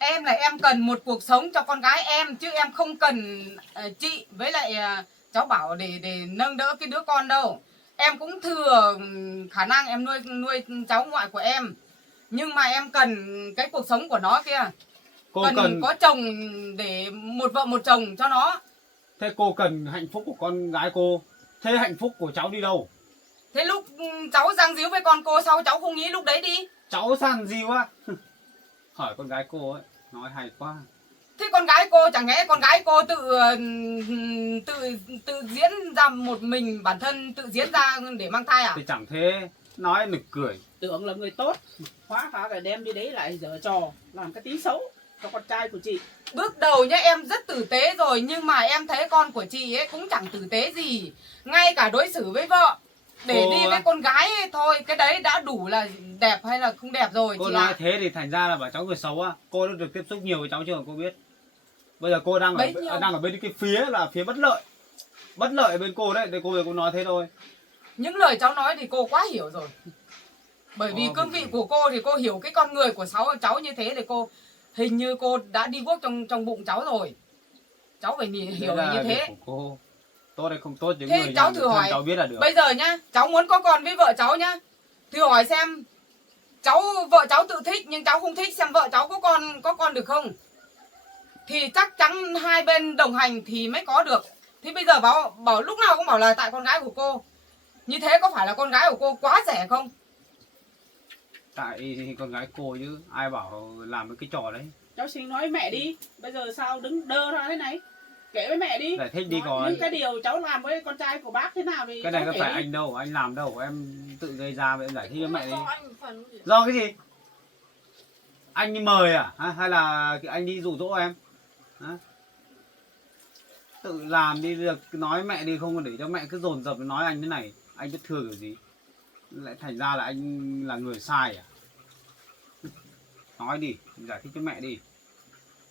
Em là em cần một cuộc sống cho con gái em, chứ em không cần chị với lại cháu Bảo để nâng đỡ cái đứa con đâu. Em cũng thừa khả năng em nuôi cháu ngoại của em. Nhưng mà em cần cái cuộc sống của nó kia. Cô Cần cần có chồng để một vợ một chồng cho nó. thế cô cần hạnh phúc của con gái cô. Thế hạnh phúc của cháu đi đâu? Thế lúc cháu giang díu với con cô, sao cháu không nghĩ lúc đấy đi? Cháu sàn gì quá. Hỏi con gái cô ấy, nói hay quá. Thế con gái cô, chẳng lẽ con gái cô tự diễn ra một mình, bản thân tự diễn ra để mang thai à? Thì chẳng thế, nói nực cười. Tưởng là người tốt, hóa ra là đem đi đấy lại giở trò, làm cái tí xấu cho con trai của chị. Bước đầu nhá, em rất tử tế rồi, nhưng mà em thấy con của chị ấy cũng chẳng tử tế gì. Ngay cả đối xử với vợ, để Cô- đi với con gái ấy, thôi, cái đấy đã đủ là đẹp hay là không đẹp rồi Cô chị nói ạ. thế thì thành ra là bảo cháu người xấu á. Cô đã được tiếp xúc nhiều với cháu chưa cô biết. Bây giờ cô đang Bấy nhiêu? ở bên cái phía là phía bất lợi. Bất lợi bên cô đấy, để cô nói thế thôi. Những lời cháu nói thì cô quá hiểu rồi. Bởi vì cương vị của cô thì cô hiểu cái con người của cháu như thế thì cô hình như cô đã đi guốc trong bụng cháu rồi. Cháu phải hiểu Đấy là như việc thế. của cô. Tốt hay không tốt những Thế người cháu nhà thử người thân hỏi, cháu biết là được. bây giờ nhá, cháu muốn có con với vợ cháu nhá. Thử hỏi xem vợ cháu tự thích nhưng cháu không thích, xem vợ cháu có con được không? Thì chắc chắn hai bên đồng hành thì mới có được. Thế bây giờ bảo lúc nào cũng bảo là tại con gái của cô. Như thế có phải là con gái của cô quá rẻ không? Tại con gái cô chứ ai bảo làm cái trò đấy. Cháu xin nói mẹ đi, bây giờ sao đứng đơ ra thế này? Kể với mẹ đi. Giải thích đi Nói coi. những cái điều cháu làm với con trai của bác thế nào thì Cái này cháu có kể phải đi. anh đâu, anh làm đâu, em tự gây ra vậy em giải thích cho mẹ đi. Có anh một phần gì? Do cái gì? Anh đi mời à? Hay là anh đi dụ dỗ em? Hả? Tự làm đi được, nói mẹ đi, không để cho mẹ cứ dồn dập nói anh thế này. Anh biết thừa kiểu gì? Lại thành ra là anh là người sai à? Nói đi, giải thích cho mẹ đi.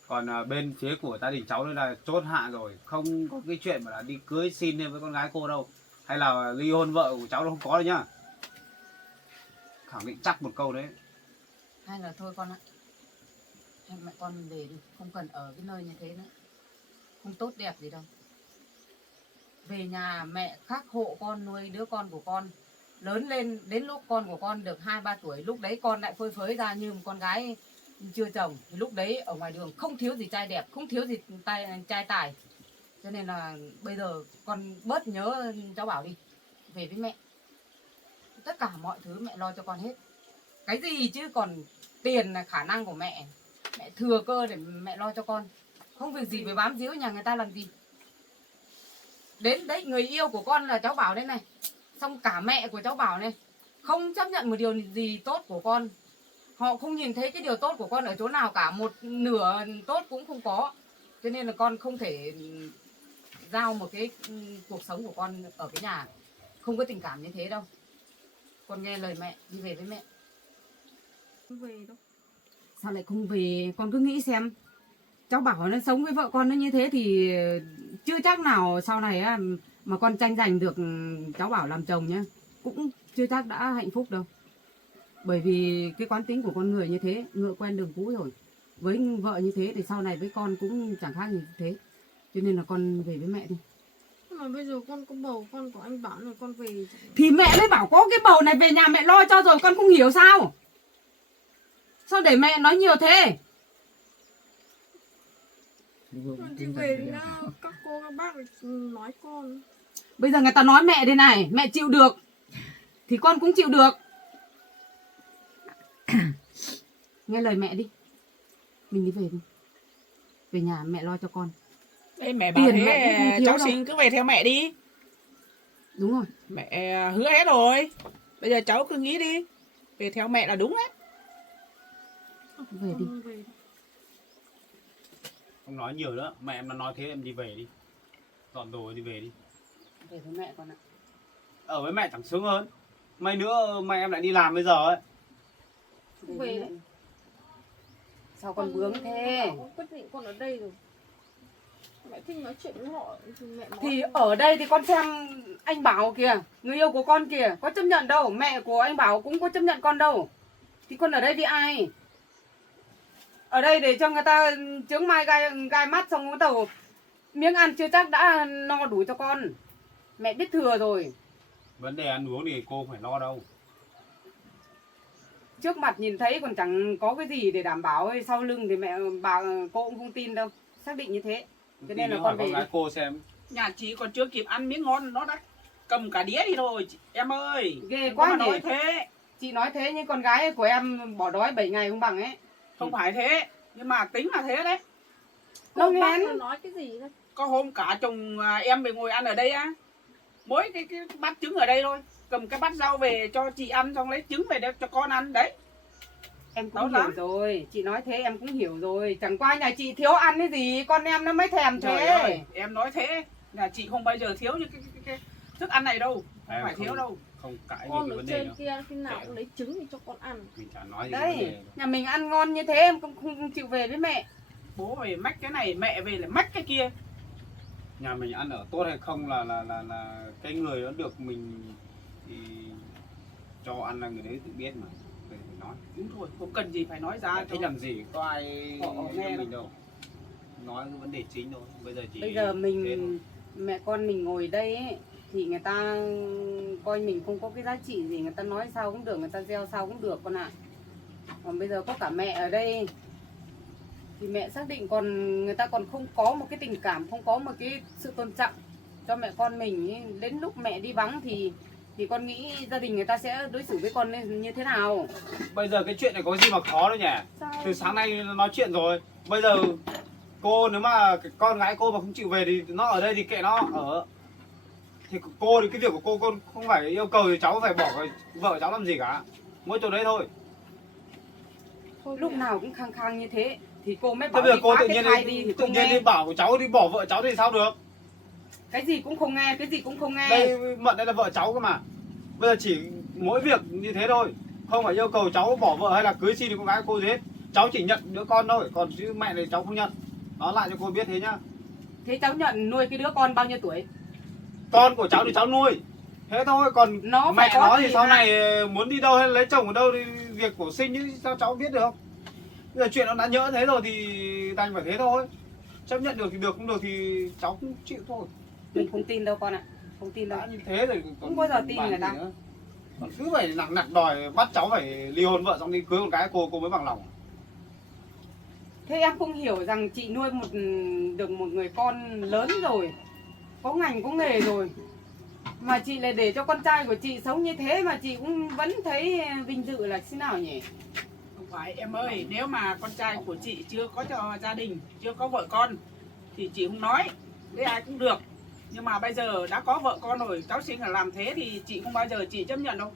Còn bên phía của gia đình cháu đây là chốt hạ rồi. Không có cái chuyện mà là đi cưới xin lên với con gái cô đâu. Hay là ly hôn vợ của cháu đâu, không có đâu nhá. Khẳng định chắc một câu đấy. Hay là thôi con ạ, em mẹ con về đi, không cần ở cái nơi như thế nữa, không tốt đẹp gì đâu. Về nhà mẹ khắc hộ con, nuôi đứa con của con lớn lên, đến lúc con của con được 2-3 tuổi, lúc đấy con lại phơi phới ra như một con gái chưa chồng. Thì lúc đấy ở ngoài đường không thiếu gì trai đẹp, không thiếu gì trai tài. Cho nên là bây giờ con bớt nhớ cháu Bảo đi, về với mẹ. Tất cả mọi thứ mẹ lo cho con hết. Cái gì chứ còn tiền là khả năng của mẹ. Mẹ thừa cơ để mẹ lo cho con. Không việc gì phải bám víu nhà người ta làm gì. Đến đấy người yêu của con là cháu Bảo đây này. Xong cả mẹ của cháu Bảo này không chấp nhận một điều gì tốt của con. Họ không nhìn thấy cái điều tốt của con ở chỗ nào cả. Một nửa tốt cũng không có. Cho nên là con không thể giao một cái cuộc sống của con ở cái nhà không có tình cảm như thế đâu. Con nghe lời mẹ, đi về với mẹ. Không về đâu. Sao lại không về? Con cứ nghĩ xem. cháu bảo nó sống với vợ con nó như thế thì chưa chắc nào sau này á, mà con tranh giành được cháu bảo làm chồng nhá, cũng chưa chắc đã hạnh phúc đâu. Bởi vì cái quán tính của con người như thế, ngựa quen đường cũ rồi. Với vợ như thế thì sau này với con cũng chẳng khác gì thế. Cho nên là con về với mẹ đi. Nhưng mà bây giờ con có bầu, con của anh bảo là con về chẳng- Thì mẹ mới bảo có cái bầu này về nhà mẹ lo cho rồi, con không hiểu sao? Sao để mẹ nói nhiều thế? thì về thì nó các cô các bác nói con. Bây giờ người ta nói mẹ đây này, mẹ chịu được thì con cũng chịu được. Nghe lời mẹ đi. Mình đi về đi. Về nhà mẹ lo cho con. Đây mẹ bảo Tiền thế mẹ cũng không thiếu cháu đâu. xin cứ về theo mẹ đi. Đúng rồi. Mẹ hứa hết rồi. Bây giờ cháu cứ nghĩ đi. Về theo mẹ là đúng đấy. Về đi. Con về. Không nói nhiều nữa, mẹ em nó nói thế em đi về đi. Dọn đồ đi về đi. Về với mẹ con ạ. Ở với mẹ chẳng sướng hơn. May nữa mẹ em lại đi làm bây giờ ấy. Về với Về mẹ. đấy. Sao con bướng thế? Con quyết định con ở đây rồi. Mẹ thích nói chuyện với họ thì mẹ nói. Thì ở đây thì con xem anh Bảo kìa, người yêu của con kìa, có chấp nhận đâu. Mẹ của anh Bảo cũng có chấp nhận con đâu. Thì con ở đây vì ai? Ở đây để cho người ta chướng mai gai mắt xong bắt đầu miếng ăn chưa chắc đã no đủ cho con. Mẹ biết thừa rồi. Vấn đề ăn uống thì cô phải lo đâu. Trước mặt nhìn thấy còn chẳng có cái gì để đảm bảo ấy. Sau lưng thì mẹ bà cô cũng không tin đâu. Xác định như thế. Cho nên là Tí nữa con hỏi về con gái đi. cô xem. Nhà chị còn chưa kịp ăn miếng ngon nó đã cầm cả đĩa đi thôi. Em ơi. Ghê đừng quá có mà nhỉ. nói thế. Chị nói thế nhưng con gái của em bỏ đói 7 ngày không bằng ấy. Không phải thế. Nhưng mà tính là thế đấy. Nó Cô bác ngén. nói cái gì đấy. Có hôm cả chồng em về ngồi ăn ở đây á. Mỗi cái bát trứng ở đây thôi. Cầm cái bát rau về cho chị ăn xong lấy trứng về để cho con ăn đấy. Em Tốt cũng hiểu lắm. rồi, chị nói thế em cũng hiểu rồi. Chẳng qua nhà chị thiếu ăn cái gì, con em nó mới thèm Trời thế. ơi, em nói thế. Nhà chị không bao giờ thiếu những cái thức ăn này đâu. Không Em phải thiếu đâu. Không cãi về Con cái ở vấn đề trên đâu. kia khi nào cũng lấy trứng thì cho con ăn. Mình chả nói gì cái vấn đề Đấy, đâu. nhà mình ăn ngon như thế em cũng không chịu về với mẹ. Bố về mách cái này, mẹ về lại mách cái kia. Nhà mình ăn ở tốt hay không là cái người nó được mình thì cho ăn là người đấy tự biết mà. Về phải nói. Đúng rồi, không cần gì phải nói ra. Thế cho- làm gì có ai Họ nghe cho mình đâu. Nói cái vấn đề chính thôi. Bây giờ chỉ Bây giờ thế thôi. mình, mẹ con mình ngồi đây ấy, thì người ta coi mình không có cái giá trị gì. Người ta nói sao cũng được, người ta gieo sao cũng được con ạ. Còn bây giờ có cả mẹ ở đây thì mẹ xác định còn người ta còn không có một cái tình cảm, không có một cái sự tôn trọng cho mẹ con mình ấy. Đến lúc mẹ đi vắng thì con nghĩ gia đình người ta sẽ đối xử với con như thế nào. Bây giờ cái chuyện này có gì mà khó đâu nhỉ. Sao? Từ sáng nay nói chuyện rồi. Bây giờ cô nếu mà cái con gái cô mà không chịu về thì nó ở đây thì kệ nó ở. Thì cô thì cái việc của cô không phải yêu cầu thì cháu phải bỏ cái vợ cháu làm gì cả. Mỗi chỗ đấy thôi. Thôi Lúc mẹ. nào cũng khăng khăng như thế thì cô mới Thế bảo bây giờ đi cô phá tự cái nhiên thai đi thì tự cô nhiên đi nghe. bảo cháu đi bỏ vợ cháu thì sao được. Cái gì cũng không nghe, cái gì cũng không nghe. Đây Mận đây là vợ cháu cơ mà. Bây giờ chỉ mỗi việc như thế thôi. Không phải yêu cầu cháu bỏ vợ hay là cưới xin thì con gái cô gì hết. Cháu chỉ nhận đứa con thôi. Còn chứ mẹ này cháu không nhận. Nói lại cho cô biết thế nhá. Thế cháu nhận nuôi cái đứa con bao nhiêu tuổi? Con của cháu thì cháu nuôi. Thế thôi còn Nó mẹ phải có nó thì gì sau hả? này muốn đi đâu hay lấy chồng ở đâu thì việc của sinh chứ sao cháu biết được. Bây giờ chuyện nó đã nhỡ thế rồi thì đành phải thế thôi. Chấp nhận được thì được, không được thì cháu cũng chịu thôi. Mình không tin đâu con ạ. Không tin đâu. Đã như thế rồi Không bao giờ tin bàn người ta. gì nữa. Còn cứ phải nặng đòi bắt cháu phải ly hôn vợ xong đi cưới con gái cô mới bằng lòng. Thế em không hiểu rằng chị nuôi được một người con lớn rồi, có ngành có nghề rồi, mà chị lại để cho con trai của chị sống như thế mà chị cũng vẫn thấy vinh dự là thế nào nhỉ? Không phải em ơi, nếu mà con trai của chị chưa có cho gia đình, chưa có vợ con thì chị không nói, với ai cũng được. Nhưng mà bây giờ đã có vợ con rồi, cháu sinh là làm thế thì chị không bao giờ chị chấp nhận đâu.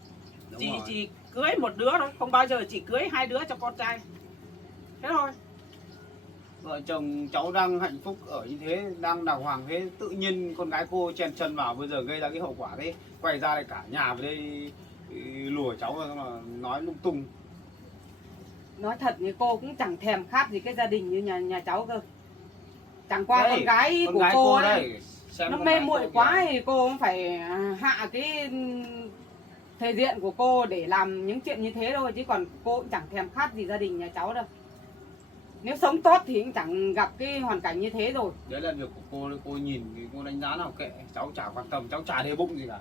Đúng Chị rồi. chỉ cưới một đứa thôi, không bao giờ chị cưới hai đứa cho con trai. Thế thôi. Vợ chồng cháu đang hạnh phúc ở như thế, đang đàng hoàng thế, tự nhiên con gái cô chen chân vào bây giờ gây ra cái hậu quả thế, quay ra lại cả nhà về đây lùa cháu ra xong là nói lung tung. Nói thật như cô cũng chẳng thèm khát gì cái gia đình như nhà cháu cơ. Chẳng qua Đây, con gái con của gái cô ấy đây. Xem nó con mê gái muội cô quá kìa. thì cô cũng phải hạ cái thể diện của cô để làm những chuyện như thế thôi, chứ còn cô cũng chẳng thèm khát gì gia đình nhà cháu đâu. Nếu sống tốt thì cũng chẳng gặp cái hoàn cảnh như thế rồi. Đấy là việc của cô nhìn thì cô đánh giá nào kệ, cháu chả quan tâm, cháu chả để bụng gì cả.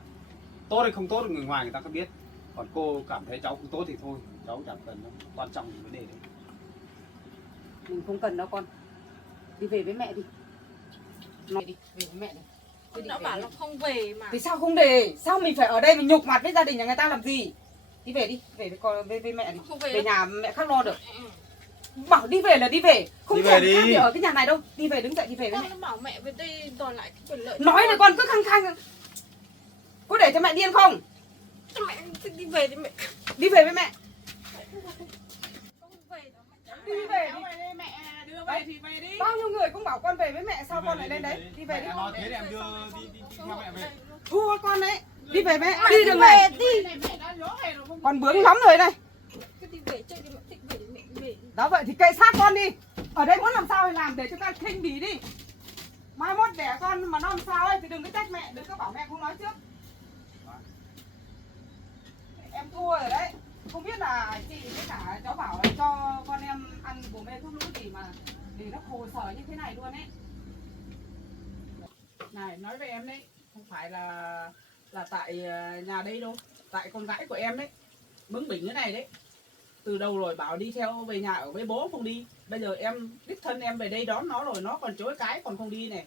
Tốt hay không tốt thì người ngoài người ta không biết. Còn cô cảm thấy cháu không tốt thì thôi, cháu chẳng cần đâu. Quan trọng là vấn đề đấy. Mình không cần đâu con. Đi về với mẹ đi. Nói đi, về với mẹ đi. Cứ đi Nó về bảo đi. là không về mà. Thì sao không để? Sao mình phải ở đây mình nhục mặt với gia đình nhà người ta làm gì? Đi về đi, về với con với mẹ đi. Không về Về đâu. nhà mẹ khắc lo được. Ừ. Bảo đi về là đi về, không Đi thể về khác đi. gì ở cái nhà này đâu. Đi về, đứng dậy đi về với Con mẹ. nó bảo mẹ về đây đòi lại cái quyền lợi. cho Nói thì con cứ khăng khăng. Có để cho mẹ điên không? Cho mẹ thích đi về thì mẹ Đi về với mẹ. không về đâu. Đi về Cháu đi. về đi, mẹ đưa về thì về đi. Bao nhiêu người cũng bảo con về với mẹ, sao Đi con về lại lên đấy? Đi về đi. Mẹ nói thế thì em đưa đi theo mẹ về. Thua con đấy. Đi về mẹ, đi đường về này. đi. Này mẹ đã nhớ về rồi không? Con bướng lắm rồi đây. Cứ đi về chơi đi, mẹ thích về thì mẹ về. Đó vậy thì kệ xác con đi. Ở đây muốn làm sao thì làm, để cho con khinh bỉ đi. Mai mốt đẻ con mà nó làm sao ấy thì đừng có trách mẹ, đừng có bảo mẹ không nói trước. Em thua rồi đấy. Không biết là chị với cả cháu bảo là cho con em ăn bồ mê thuốc lũ gì mà để nó khổ sở như thế này luôn ấy. Này, nói với em đấy, không phải là tại nhà đây đâu, tại con gái của em đấy, bướng bỉnh cái này đấy. Từ đầu rồi bảo đi theo về nhà ở với bố không đi, bây giờ em đích thân em về đây đón nó rồi nó còn chối cái còn không đi này.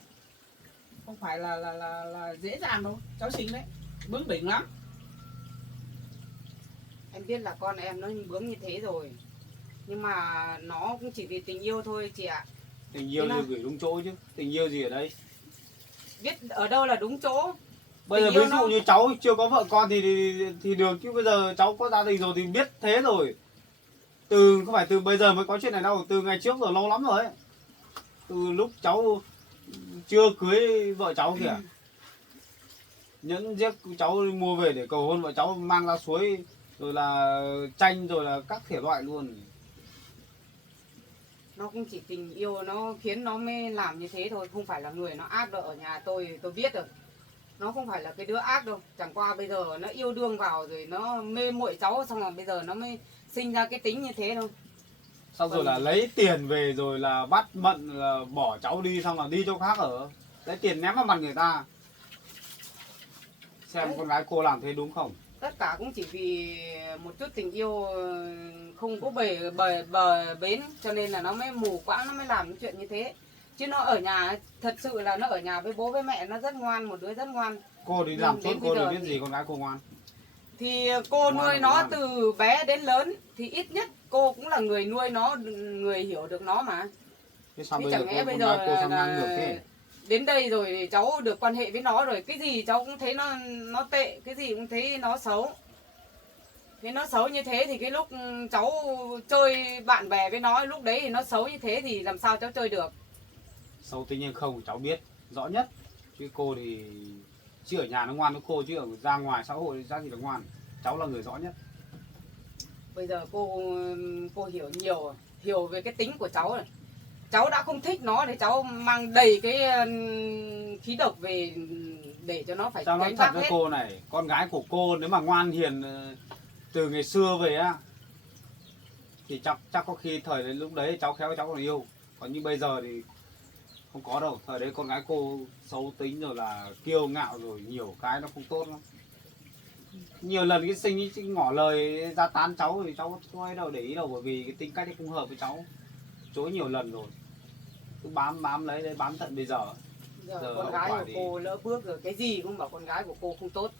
Không phải là dễ dàng đâu, cháu xinh đấy, bướng bỉnh lắm. Em biết là con em nó bướng như thế rồi. Nhưng mà nó cũng chỉ vì tình yêu thôi chị ạ. Tình yêu thì gửi đúng chỗ chứ. Tình yêu gì ở đây? Biết ở đâu là đúng chỗ. Bây giờ Tình yêu ví dụ nó- như cháu chưa có vợ con thì được, chứ bây giờ cháu có gia đình rồi thì biết thế rồi. Không phải từ bây giờ mới có chuyện này đâu, từ ngày trước rồi, lâu lắm rồi ấy. Từ lúc cháu chưa cưới vợ cháu kìa. Những chiếc cháu mua về để cầu hôn vợ cháu mang ra suối, rồi là chanh, rồi là các thể loại luôn. Nó cũng chỉ tình yêu nó khiến nó mới làm như thế thôi. Không phải là người nó ác đâu. Ở nhà tôi biết rồi. Nó không phải là cái đứa ác đâu. Chẳng qua bây giờ nó yêu đương vào rồi nó mê muội cháu, xong rồi bây giờ nó mới sinh ra cái tính như thế thôi. Xong rồi là lấy tiền về rồi là bắt bận là bỏ cháu đi, xong là đi chỗ khác ở. Lấy tiền ném vào mặt người ta. Xem Đấy. con gái cô làm thế đúng không? Tất cả cũng chỉ vì một chút tình yêu không có bến, cho nên là nó mới mù quáng, nó mới làm những chuyện như thế. Chứ nó ở nhà, thật sự là nó ở nhà với bố với mẹ nó rất ngoan, một đứa rất ngoan. Cô đi làm Đến suốt bây cô giờ được biết thì- gì con gái cô ngoan. Thì cô Ngoan nuôi là nó ngoan. từ bé đến lớn, thì ít nhất cô cũng là người nuôi nó, người hiểu được nó mà. Thế sao Chứ bây giờ chẳng lẽ con bây gái giờ cô sao ngang là ngược thế? đến đây rồi thì cháu được quan hệ với nó rồi, cái gì cháu cũng thấy nó tệ, cái gì cũng thấy nó xấu. Thế nó xấu như thế thì cái lúc cháu chơi bạn bè với nó, lúc đấy thì nó xấu như thế thì làm sao cháu chơi được. Xấu tính hay không cháu biết rõ nhất. Chứ cô thì chứ ở nhà nó ngoan với cô, chứ ở ra ngoài xã hội ra gì là ngoan. Cháu là người rõ nhất. Bây giờ cô hiểu nhiều rồi, hiểu về cái tính của cháu rồi. Cháu đã không thích nó thì cháu mang đầy cái khí độc về để cho nó phải Cháu nói gánh thật vác với hết. cô này, con gái của cô nếu mà ngoan hiền từ ngày xưa về á thì chắc có khi thời đến lúc đấy cháu khéo cháu còn yêu. Còn như bây giờ thì không có đâu. Thời đấy con gái cô xấu tính rồi là kiêu ngạo rồi nhiều cái nó không tốt lắm. Nhiều lần cái sinh ấy ngỏ lời ra tán cháu thì cháu không ai đâu để ý đâu, bởi vì cái tính cách ấy không hợp với cháu. Chối nhiều lần rồi. Cứ bám lấy đấy, bám tận bây giờ. Giờ Giờ con hậu gái quả của thì- cô lỡ bước rồi, cái gì cũng bảo con gái của cô không tốt.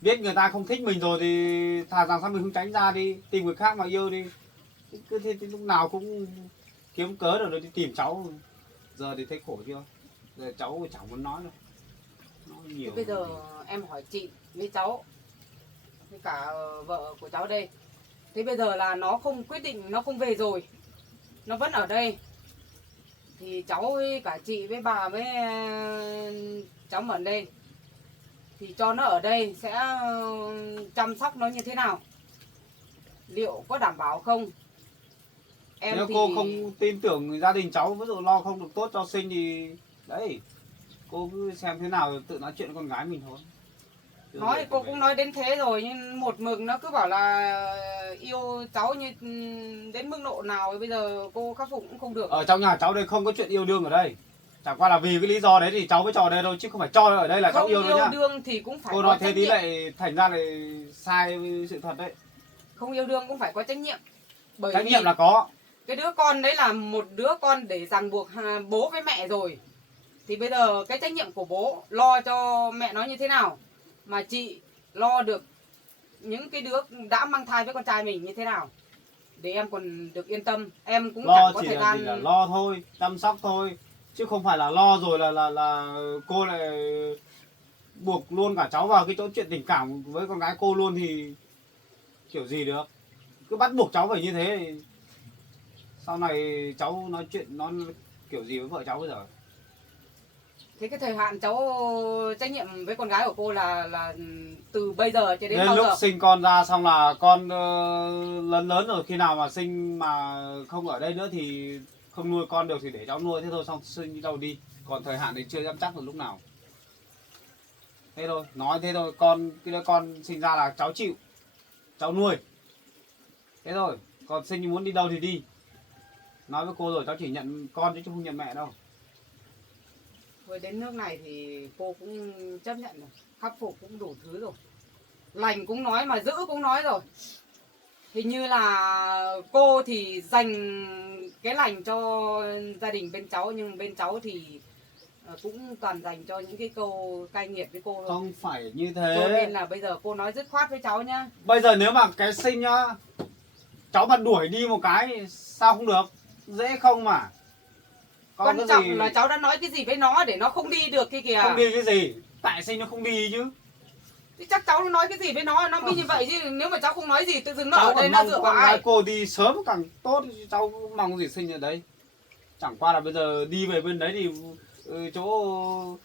Biết người ta không thích mình rồi thì thà rằng sao mình không tránh ra đi, tìm người khác mà yêu đi. Cứ thế thì lúc nào cũng kiếm cớ rồi đi tìm cháu. Giờ thì thấy khổ chưa? Giờ cháu chẳng muốn nói đâu. Nói Thế nhiều. bây giờ em hỏi chị với cháu, với cả vợ của cháu đây. Thế bây giờ là nó không quyết định, nó không về rồi, nó vẫn ở đây. Thì cháu với cả chị với bà với cháu ở đây. Thì cho nó ở đây sẽ chăm sóc nó như thế nào? Liệu có đảm bảo không? em nếu thì cô không tin tưởng gia đình cháu, ví dụ lo không được tốt cho sinh thì đấy, cô cứ xem thế nào tự nói chuyện với con gái mình thôi. nói cô cũng nói đến thế rồi, nhưng một mực nó cứ bảo là yêu cháu như đến mức độ nào bây giờ cô khắc phục cũng không được. Ở trong nhà cháu đây không có chuyện yêu đương ở đây, chẳng qua là vì cái lý do đấy thì cháu mới cho ở đây thôi, chứ không phải cho ở đây là cháu Không yêu đâu nhá. đương thì cũng phải Cô có nói thế trách tí nhiệm. lại thành ra lại sai sự thật đấy. Không yêu đương cũng phải có trách nhiệm. Bởi Trách vì nhiệm là có. cái đứa con đấy là một đứa con để ràng buộc bố với mẹ rồi, thì bây giờ cái trách nhiệm của bố lo cho mẹ nó như thế nào, mà chị lo được những cái đứa đã mang thai với con trai mình như thế nào để em còn được yên tâm. Em cũng Lo chẳng có chỉ thời là gì là gian lo thôi, chăm sóc thôi, chứ không phải là lo rồi là cô lại buộc luôn cả cháu vào cái chỗ chuyện tình cảm với con gái cô luôn thì kiểu gì được. Cứ bắt buộc cháu phải như thế thì sau này cháu nói chuyện nó kiểu gì với vợ cháu bây giờ. thế cái thời hạn cháu trách nhiệm với con gái của cô là từ bây giờ cho đến Đến bao lúc giờ? sinh con ra xong là con lớn lớn rồi, khi nào mà sinh mà không ở đây nữa thì không nuôi con được thì để cháu nuôi, thế thôi, xong sinh đi đâu đi. Còn thời hạn thì chưa dám chắc là lúc nào. Thế thôi, nói thế thôi, cái đứa con sinh ra là cháu chịu, cháu nuôi. Thế thôi, còn sinh muốn đi đâu thì đi. Nói với cô rồi, cháu chỉ nhận con chứ không nhận mẹ đâu. Thôi đến nước này thì cô cũng chấp nhận rồi, khắc phục cũng đủ thứ rồi, lành cũng nói mà giữ cũng nói rồi. Hình như là cô thì dành cái lành cho gia đình bên cháu, nhưng bên cháu thì cũng toàn dành cho những cái câu cay nghiệt với cô thôi. Không phải như Cho thế. nên là bây giờ cô nói dứt khoát với cháu nhá. Bây giờ nếu mà cái sinh nhá, cháu mà đuổi đi một cái sao không được, dễ không mà. Còn Quan cái trọng gì là cháu đã nói cái gì với nó để nó không đi được kia kìa. không đi cái gì, tại sinh nó không đi chứ. Thì chắc cháu nói cái gì với nó mới như vậy chứ. Nếu mà cháu không nói gì tự dưng nó Cháu ở đây còn nó mong dựa vào con gái ai? cô đi sớm càng tốt, cháu mong gì sinh ở đấy. Chẳng qua là bây giờ đi về bên đấy thì chỗ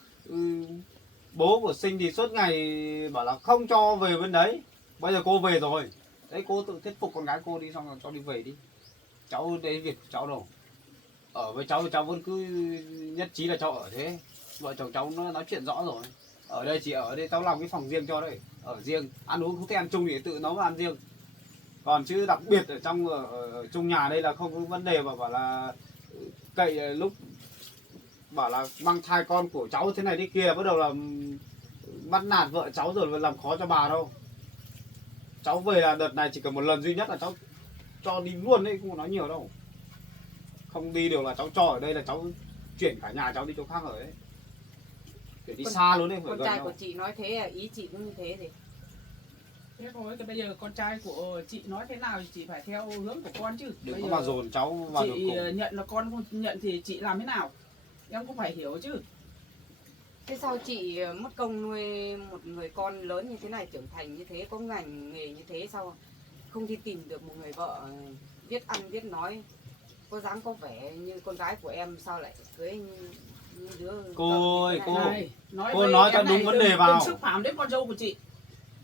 bố của sinh thì suốt ngày bảo là không cho về bên đấy. Bây giờ cô về rồi đấy, cô tự thuyết phục con gái cô đi, xong rồi cho đi về đi. Cháu đấy việc của cháu đâu, ở với cháu thì cháu vẫn cứ nhất trí là cháu ở thế. Vợ chồng cháu nó nói chuyện rõ rồi, ở đây chỉ ở đây cháu làm cái phòng riêng cho đây, ở riêng, ăn uống không thích ăn chung thì tự nấu ăn riêng. Còn chứ đặc biệt ở trong ở chung nhà đây là không có vấn đề mà bảo là cậy lúc bảo là mang thai con của cháu thế này thế kia, bắt đầu là bắt nạt vợ cháu rồi làm khó cho bà đâu. Cháu về là đợt này chỉ cần một lần duy nhất là cháu cho đi luôn đấy, không có nói nhiều đâu. Không đi được là cháu cho ở đây là cháu chuyển cả nhà cháu đi chỗ khác ở đấy, để đi xa luôn đấy, không phải Con gần trai đâu. của chị nói thế, ý chị cũng như thế thì Thế thôi, thì bây giờ con trai của chị nói thế nào thì chị phải theo hướng của con chứ. Đừng Bây có giờ mà dồn cháu vào đường chị cùng. nhận là con không nhận thì chị làm thế nào, em cũng phải hiểu chứ. thế sao chị mất công nuôi một người con lớn như thế này, trưởng thành như thế, có ngành nghề như thế, sao không đi tìm được một người vợ biết ăn biết nói, có dáng có vẻ như con gái của em, sao lại cưới như đứa Cô ơi, cầm như thế này? cô Với nói em cho này, đúng vấn đề đừng vào. xúc phạm đến con dâu của chị.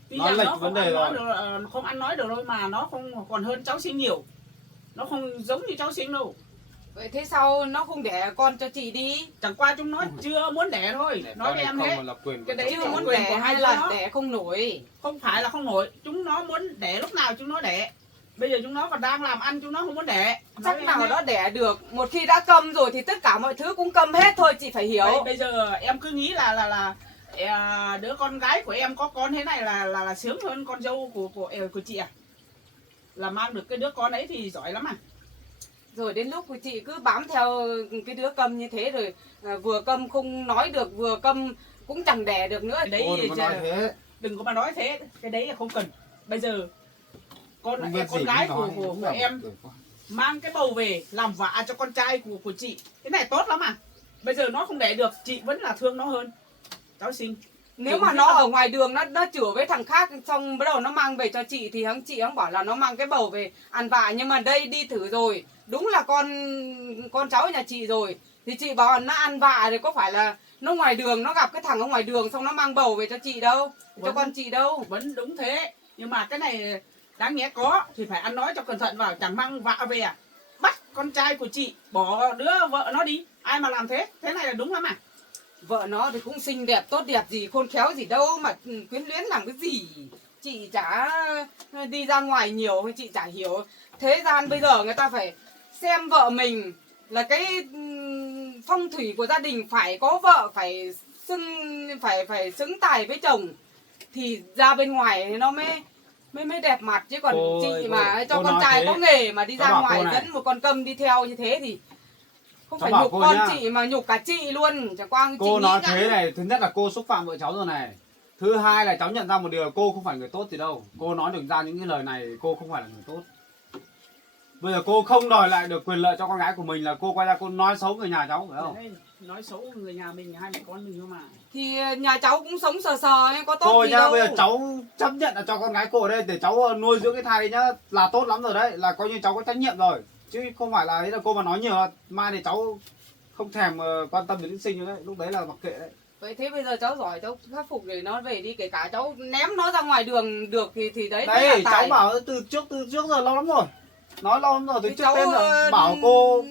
Tuy Nói rằng lệch nó không vấn đề ăn nói rồi. được, không ăn nói được thôi, mà nó không còn hơn cháu sinh nhiều, nó không giống như cháu sinh đâu. Vậy thế sao nó không đẻ con cho chị đi? Chẳng qua chúng nó chưa muốn đẻ thôi, Để nói con với này em không thế. mà là quyền của Cái đấy cháu. Chưa là muốn quyền đẻ của hai hay đứa là nó. đẻ không nổi? Không phải là không nổi, chúng nó muốn đẻ lúc nào chúng nó đẻ. Bây giờ chúng nó còn đang làm ăn, chúng nó không muốn đẻ. Nói Chắc với em nào thế. đó đẻ được. Một khi đã câm rồi thì tất cả mọi thứ cũng câm hết thôi, chị phải hiểu. Bây giờ em cứ nghĩ là đứa con gái của em có con thế này là sướng hơn con dâu của chị à? Là mang được cái đứa con ấy thì giỏi lắm à? Rồi đến lúc chị cứ bám theo cái đứa câm như thế rồi, vừa câm không nói được, vừa câm cũng chẳng đẻ được nữa. Đấy Cô đừng có nói thế. đừng có mà nói thế, cái đấy là không cần. Bây giờ con Không biết gì gái cũng nói, của đúng là em được quá. mang cái bầu về làm vạ cho con trai của chị, cái này tốt lắm à? Bây giờ nó không đẻ được, chị vẫn là thương nó hơn cháu sinh. Nếu mà nó ở ngoài đường nó chữa với thằng khác, xong bắt đầu nó mang về cho chị thì chị bảo là nó mang cái bầu về ăn vạ. Nhưng mà đây đi thử rồi, đúng là con cháu nhà chị rồi, thì chị bảo nó ăn vạ thì có phải là nó ngoài đường, nó gặp cái thằng ở ngoài đường xong nó mang bầu về cho chị đâu, cho con chị đâu. Vẫn đúng thế, nhưng mà cái này đáng nhẽ có thì phải ăn nói cho cẩn thận vào, chẳng mang vạ về à? Bắt con trai của chị bỏ đứa vợ nó đi, ai mà làm thế? Thế này là đúng lắm à? Vợ nó thì cũng xinh đẹp tốt đẹp gì khôn khéo gì đâu mà quyến luyến làm cái gì. Chị chả đi ra ngoài nhiều, chị chả hiểu. Thế gian bây giờ người ta phải xem vợ mình là cái phong thủy của gia đình, phải có vợ, phải xứng tài với chồng thì ra bên ngoài thì nó mới đẹp mặt, chứ còn Cô chị ơi, mà cho cô con nói trai thế. có nghề mà đi Cháu ra bảo ngoài cô này. dẫn một con câm đi theo như thế thì không Cháu phải bảo nhục cô con nhá. chị mà nhục cả chị luôn. Chẳng qua chị Cô nghĩ nói rằng- thế này, thứ nhất là cô xúc phạm vợ cháu rồi này. Thứ hai là cháu nhận ra một điều là cô không phải người tốt gì đâu. Cô nói được ra những cái lời này, cô không phải là người tốt. Bây giờ cô không đòi lại được quyền lợi cho con gái của mình là cô quay ra cô nói xấu người nhà cháu phải không? Đấy, nói xấu người nhà mình, hai mẹ con mình thôi mà. thì nhà cháu cũng sống sờ sờ ấy, có tốt Thôi gì nhá, đâu. bây giờ cháu chấp nhận là cho con gái cô ở đây để cháu nuôi dưỡng cái thai đấy nhá, là tốt lắm rồi đấy, là coi như cháu có trách nhiệm rồi. Chứ không phải là ấy là cô mà nói nhiều là mai thì cháu không thèm quan tâm đến nữ sinh nữa đấy, lúc đấy là mặc kệ đấy. Vậy thế bây giờ cháu giỏi cháu khắc phục để nó về đi, kể cả cháu ném nó ra ngoài đường được thì đấy mới là Đấy, tài. cháu bảo từ trước giờ lâu lắm rồi. Nói lâu lắm rồi, từ Thì trước cháu, đến giờ bảo cô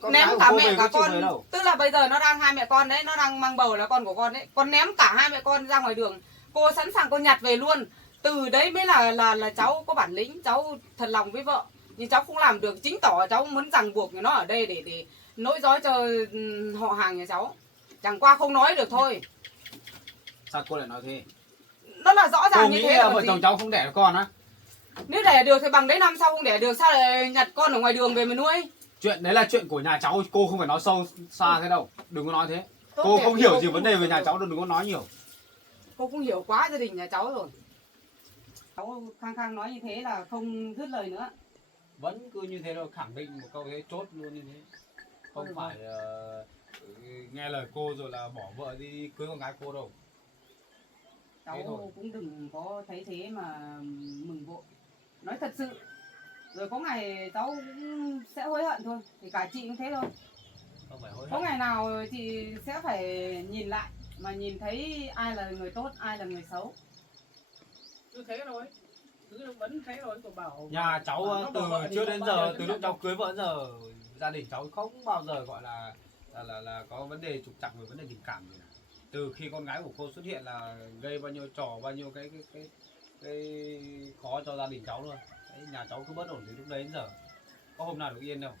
con ném gái của cả cô mẹ về cả có chịu về con, đâu. tức là bây giờ nó đang hai mẹ con đấy, nó đang mang bầu là con của con đấy, con ném cả hai mẹ con ra ngoài đường, cô sẵn sàng cô nhặt về luôn. Từ đấy mới là cháu có bản lĩnh, cháu thật lòng với vợ, nhưng cháu không làm được, chứng tỏ cháu muốn ràng buộc nó ở đây để nối dõi cho họ hàng nhà cháu, chẳng qua không nói được thôi. Sao cô lại nói thế? Nó là rõ Cô ràng như nghĩ thế là rồi vợ gì. chồng cháu không đẻ được con á? Nếu đẻ được thì bằng đấy, năm sau không đẻ được sao lại nhặt con ở ngoài đường về mà nuôi. Chuyện đấy là chuyện của nhà cháu, cô không phải nói sâu xa thế đâu. Đừng có nói thế. Tốt Cô đẹp không thì hiểu cô gì cũng vấn đề về nhà hiểu. cháu đâu, đừng có nói nhiều. Cô cũng hiểu quá gia đình nhà cháu rồi. Cháu khăng khăng nói như thế là không dứt lời nữa. Vẫn cứ như thế thôi, khẳng định một câu thế chốt luôn như thế. Không Thôi phải nghe lời cô rồi là bỏ vợ đi cưới con gái cô đâu. Thế thôi. Cháu cũng đừng có thấy thế mà mừng vội. Nói thật sự. Rồi có ngày cháu cũng sẽ hối hận thôi. Thì cả chị cũng thế thôi. Không phải hối Có hận. ngày nào chị sẽ phải nhìn lại mà nhìn thấy ai là người tốt, ai là người xấu. Cứ thế thôi. Cứ vẫn thế thôi, tôi bảo. Nhà cháu bảo nó từ bỏ vợ thì trước không đến bao giờ, chấp từ nhận lúc cháu đâu. cưới vợ đến giờ, gia đình cháu không bao giờ gọi là có vấn đề trục trặc về vấn đề tình cảm gì cả. Từ khi con gái của cô xuất hiện là gây bao nhiêu trò, bao nhiêu cái khó cho gia đình cháu luôn. Đấy, nhà cháu cứ bất ổn từ lúc đấy đến giờ. Có hôm nào được yên đâu.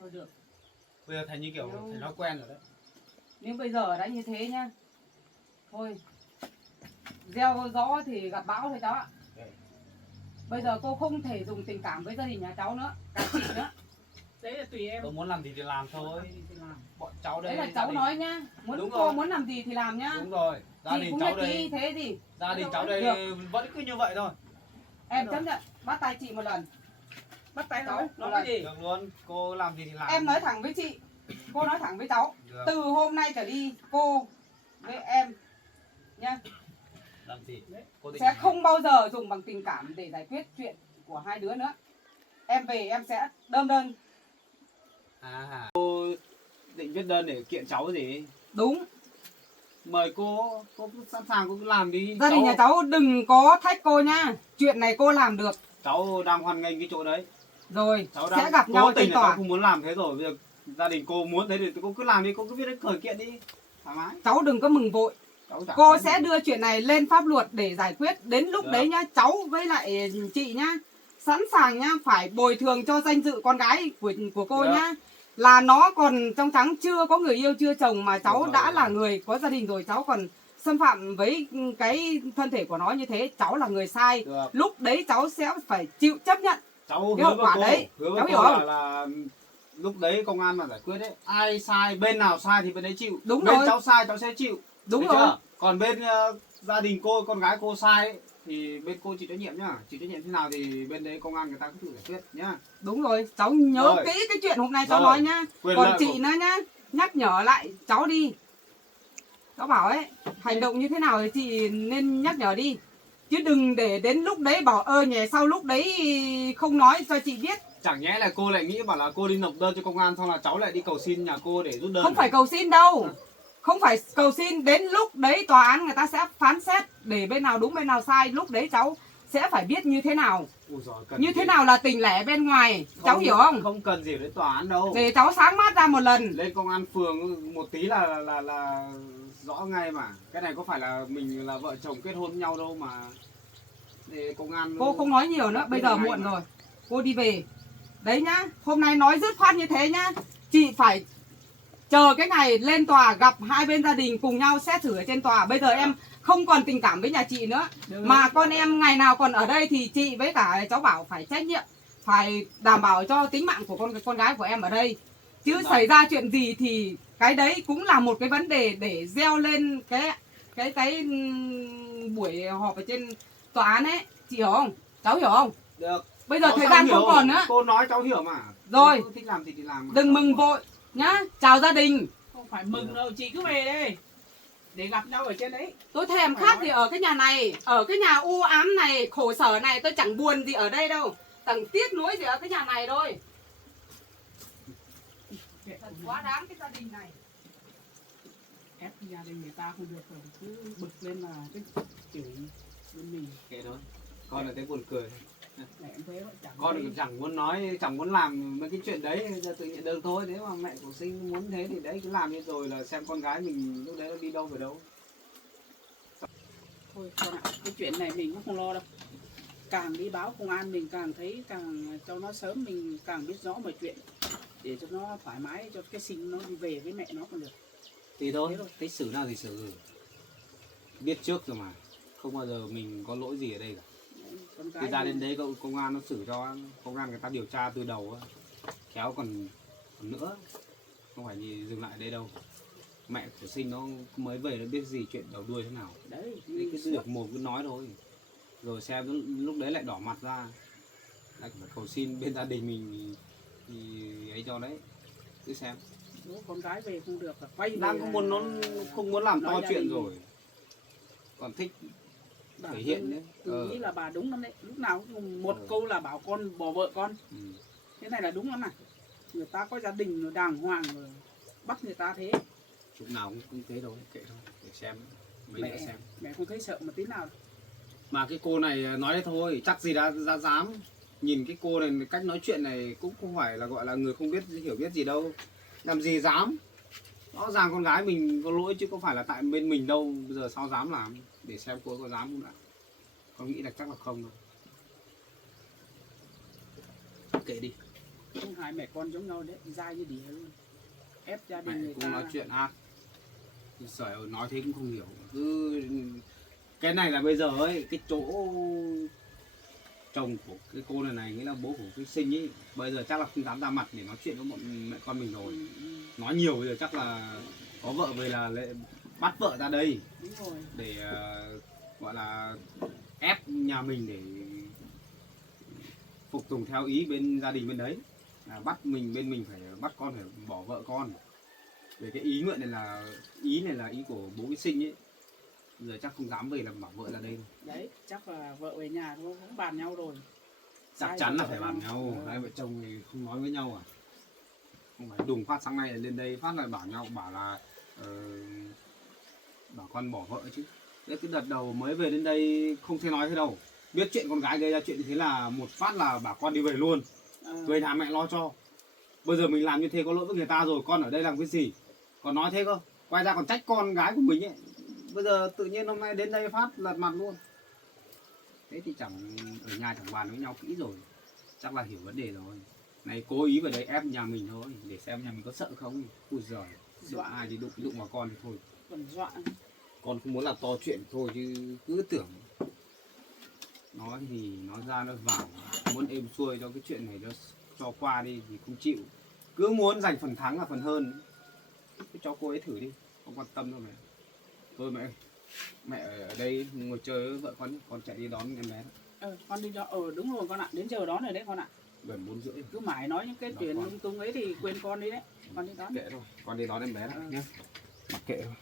Thôi được. Bây giờ thành như kiểu thành nó quen rồi đấy. Nếu bây giờ đã như thế nhá. Thôi. Gieo gió thì gặp bão thôi cháu ạ. Đấy. Bây giờ cô không thể dùng tình cảm với gia đình nhà cháu nữa, cả chị nữa. Đấy là tùy em. Tôi muốn làm gì thì làm thôi. Thì làm. Bọn cháu đây. Đấy là gia cháu đình- nói nhá. Đúng Cô rồi. muốn làm gì thì làm nhá. Đúng rồi. Gia Chị đình cũng cháu nhất trí đây, thế gì. gia đình cháu đây Được. vẫn cứ như vậy thôi. Em chấp nhận bắt tay chị một lần. Bắt tay Cháu, nói. Nói là- cái gì? Được luôn, cô làm gì thì làm. Em nói thẳng với chị. Cô nói thẳng với cháu. Được. Từ hôm nay trở đi cô với em nhá Làm gì? Cô định sẽ không bao giờ dùng bằng tình cảm để giải quyết chuyện của hai đứa nữa. Em về em sẽ đơm đơn. Cô định viết đơn để kiện cháu gì? Đúng. Mời cô cứ sẵn sàng cô cứ làm đi. Gia đình nhà cháu đừng có thách cô nha. Chuyện này cô làm được. Cháu đang hoan nghênh cái chỗ đấy. Rồi Cháu sẽ đang gặp nhau cố tình trên là cháu tòa. không muốn làm thế rồi. Bây giờ gia đình cô muốn thế thì cô cứ làm đi, cô cứ viết đến khởi kiện đi. Thoải mái. Cháu đừng có mừng vội. Cháu chả Cô có sẽ gì. đưa chuyện này lên pháp luật để giải quyết. Đến lúc Được. đấy nhá, cháu với lại chị nhá, sẵn sàng nhá, phải bồi thường cho danh dự con gái của cô Được. nhá. Là nó còn trong trắng, chưa có người yêu, chưa chồng mà cháu Được đã rồi. là người có gia đình rồi, cháu còn xâm phạm với cái thân thể của nó như thế, cháu là người sai. Được. Lúc đấy cháu sẽ phải chịu chấp nhận. Cháu cái hứa hậu với quả cô, đấy. hứa với Cháu cô hiểu không? là lúc đấy công an mà giải quyết đấy. Ai sai, bên nào sai thì bên đấy chịu. Đúng bên rồi. cháu sai cháu sẽ chịu. Đúng Thấy rồi. chưa? Còn bên gia đình cô, con gái cô sai ấy, thì bên cô chịu trách nhiệm nhá. Chịu trách nhiệm thế nào thì bên đấy công an người ta cứ tự giải quyết nhá. Đúng rồi, cháu nhớ Rồi. kỹ cái chuyện hôm nay cháu Rồi. nói nhá. Quyền Còn lợi chị của- nữa nhá, nhắc nhở lại cháu đi. Cháu bảo ấy, hành động như thế nào thì chị nên nhắc nhở đi. Chứ đừng để đến lúc đấy bảo nhè sau lúc đấy không nói cho chị biết. Chẳng nhẽ là cô lại nghĩ bảo là cô đi nộp đơn cho công an xong là cháu lại đi cầu xin nhà cô để rút đơn. Không phải cầu xin đâu. Không phải cầu xin, đến lúc đấy tòa án người ta sẽ phán xét để bên nào đúng bên nào sai. Lúc đấy cháu sẽ phải biết như thế nào. Ui giời, cần Như gì? thế nào là tình lẻ bên ngoài, cháu hiểu không? Không cần gì đến tòa án đâu. Để cháu sáng mắt ra một lần. Lên công an phường một tí là rõ ngay mà. Cái này có phải là mình là vợ chồng kết hôn với nhau đâu mà. Để công an. Cô không nói nhiều nữa, bây giờ muộn mà. rồi. Cô đi về. Đấy nhá, hôm nay nói dứt khoát như thế nhá. Chị phải chờ cái ngày lên tòa gặp hai bên gia đình cùng nhau xét xử ở trên tòa. Bây giờ em không còn tình cảm với nhà chị nữa. Mà con em ngày nào còn ở đây thì chị với cả cháu Bảo phải trách nhiệm, phải đảm bảo cho tính mạng của con gái của em ở đây. Chứ xảy ra chuyện gì thì cái đấy cũng là một cái vấn đề để gieo lên cái buổi họp ở trên tòa án ấy. Chị hiểu không? Cháu hiểu không? Được. Bây giờ Cháu thời sao gian hiểu? không còn nữa. Cô nói cháu hiểu mà. Rồi. Cô thích làm gì thì làm mà. Đừng mừng vội nhá. Chào gia đình. Không phải mừng đâu, chị cứ về đây để gặp nhau ở trên đấy. Tôi thèm khát gì ở cái nhà này, ở cái nhà u ám này, khổ sở này, tôi chẳng buồn gì ở đây đâu. Chẳng tiếc nuối gì ở cái nhà này thôi. Thật quá đáng cái gia đình này. Ép gia đình người ta không được rồi, cứ bực lên là cái chửi bên mình. Kệ thôi. Con là thấy buồn cười. Mẹ em thế vậy chẳng Con thấy. cũng chẳng muốn nói, chẳng muốn làm mấy cái chuyện đấy, giờ tự nhiên được thôi. Nếu mà mẹ của Sinh muốn thế thì đấy cứ làm đi rồi là xem con gái mình lúc đấy nó đi đâu về đâu. Thôi con ạ, cái chuyện này mình cũng không lo đâu. Càng đi báo công an mình càng thấy, càng cho nó sớm mình càng biết rõ mọi chuyện. Để cho nó thoải mái, cho cái Sinh nó đi về với mẹ nó còn được. Thì thôi, Thế rồi. thích xử nào thì xử. Biết trước rồi mà. Không bao giờ mình có lỗi gì ở đây cả. Đấy, con Thì gái ra nó- đến đấy cậu công an nó xử cho, công an người ta điều tra từ đầu á. Khéo còn nữa. Không phải gì dừng lại đây đâu. Mẹ của Sinh nó mới về nó biết gì chuyện đầu đuôi thế nào. Đấy, Đấy, cứ được mồm cứ nói thôi. Rồi xem lúc đấy lại đỏ mặt ra. Lại phải cầu xin bên gia đình mình thì ấy cho đấy. Cứ xem. nếu con gái về không được là quay về Đang không muốn nó không muốn làm to nói gia chuyện đình. rồi. Còn thích Bà thể hiện Hương, đấy. tôi nghĩ là bà đúng lắm đấy. Lúc nào cũng một Ừ. câu là bảo con bỏ vợ con. ừ. Thế này là đúng lắm này. Người ta có gia đình rồi đàng hoàng rồi bắt người ta thế. Lúc nào cũng thế thôi, kệ thôi, để xem mấy Mẹ. nữa xem. Mẹ không thấy sợ một tí nào. Mà cái cô này nói thế thôi, chắc gì đã ra dám. Nhìn cái cô này cách nói chuyện này cũng không phải là gọi là người không biết hiểu biết gì đâu. Làm gì dám. Rõ ràng con gái mình có lỗi chứ không phải là tại bên mình đâu. Bây giờ sao dám làm. Để xem cô có dám không đã. Con nghĩ là chắc là không đâu. Kệ đi. Không hai mẹ con giống nhau đấy, dai như đỉa luôn. Ép gia đình Mẹ người cũng ta. nói chuyện ác. Trời ơi, nói thế cũng không hiểu. Cứ cái này là bây giờ ấy, cái chỗ chồng của cái cô này nghĩa là bố của cái Sinh ấy, bây giờ chắc là không dám ra mặt để nói chuyện với bọn mẹ con mình rồi. Ừ, ừ, Nói nhiều bây giờ chắc là có vợ về là bắt vợ ra đây đúng rồi. để gọi là ép nhà mình để phục tùng theo ý bên gia đình bên đấy, là bắt mình bên mình phải bắt con phải bỏ vợ con. Về cái ý nguyện này là ý của bố cái Sinh ấy, giờ chắc không dám về là bảo vợ ra đây đâu. Đấy, chắc là vợ về nhà cũng bàn nhau rồi. Chắc Sai chắn là vợ phải nhau. bàn nhau. Ừ. Hai vợ chồng thì không nói với nhau à? Không phải đùng phát sáng nay lên đây phát lại bảo nhau, bảo là bảo con bỏ vợ chứ. Đấy, cái đợt đầu mới về đến đây không thể nói thế đâu. Biết chuyện con gái gây ra chuyện như thế là một phát là bảo con đi về luôn, về nhà mẹ lo cho. Bây giờ mình làm như thế có lỗi với người ta rồi, con ở đây làm cái gì? Còn nói thế cơ, quay ra còn trách con gái của mình ấy. Bây giờ tự nhiên hôm nay đến đây phát lật mặt luôn. Thế thì chẳng ở nhà chẳng bàn với nhau kỹ rồi, chắc là hiểu vấn đề rồi. Này cố ý vào đây ép nhà mình thôi, để xem nhà mình có sợ không. Ui giời, dọa ai thì đụng vào con thì thôi. Còn dọa. Con không muốn làm to chuyện thôi chứ cứ tưởng nói thì nói ra nó vào, muốn êm xuôi cho cái chuyện này nó cho qua đi thì không chịu, cứ muốn giành phần thắng là phần hơn. Cứ cho cô ấy thử đi, không quan tâm đâu mẹ. Thôi mẹ, mẹ ở đây ngồi chơi với vợ con chạy đi đón em bé. Con đi đó, đúng rồi con ạ, đến giờ đón rồi đấy con ạ. Gần 4:30. Cứ mãi nói những cái Đón chuyện con. lung tung ấy thì quên con đi đấy. Con đi đón. Kệ thôi, con đi đón em bé đã nhé. Mặc kệ thôi.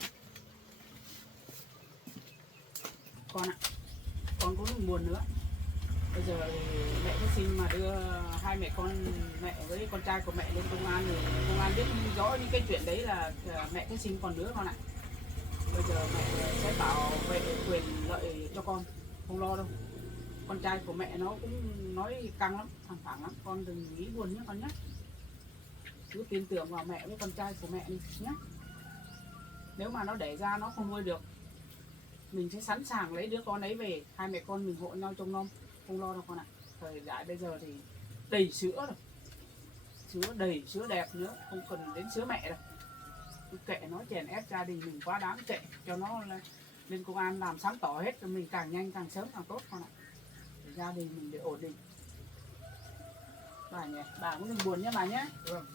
Con ạ, con cũng buồn nữa. Bây giờ mẹ cái Sinh mà đưa hai mẹ con, mẹ với con trai của mẹ lên công an thì công an biết rõ những cái chuyện đấy là mẹ cái Sinh còn đứa con ạ. Bây giờ mẹ sẽ bảo vệ quyền lợi cho con, không lo đâu. con trai của mẹ nó cũng nói căng lắm, thẳng thắn lắm, con đừng nghĩ buồn nhé con nhé, cứ tin tưởng vào mẹ với con trai của mẹ đi nhé. Nếu mà nó đẻ ra nó không nuôi được, mình sẽ sẵn sàng lấy đứa con ấy về, hai mẹ con mình hộ nhau trông nom, không lo đâu con ạ. Thời đại bây giờ thì đầy sữa rồi, sữa đầy, sữa đẹp nữa, không cần đến sữa mẹ đâu. Cứ kệ nó, chèn ép gia đình mình quá đáng, kệ cho nó lên công an làm sáng tỏ hết, rồi mình càng nhanh càng sớm càng tốt con ạ, để gia đình mình để ổn định. Bà nhỉ, bà cũng đừng buồn nhé bà nhé. Vâng.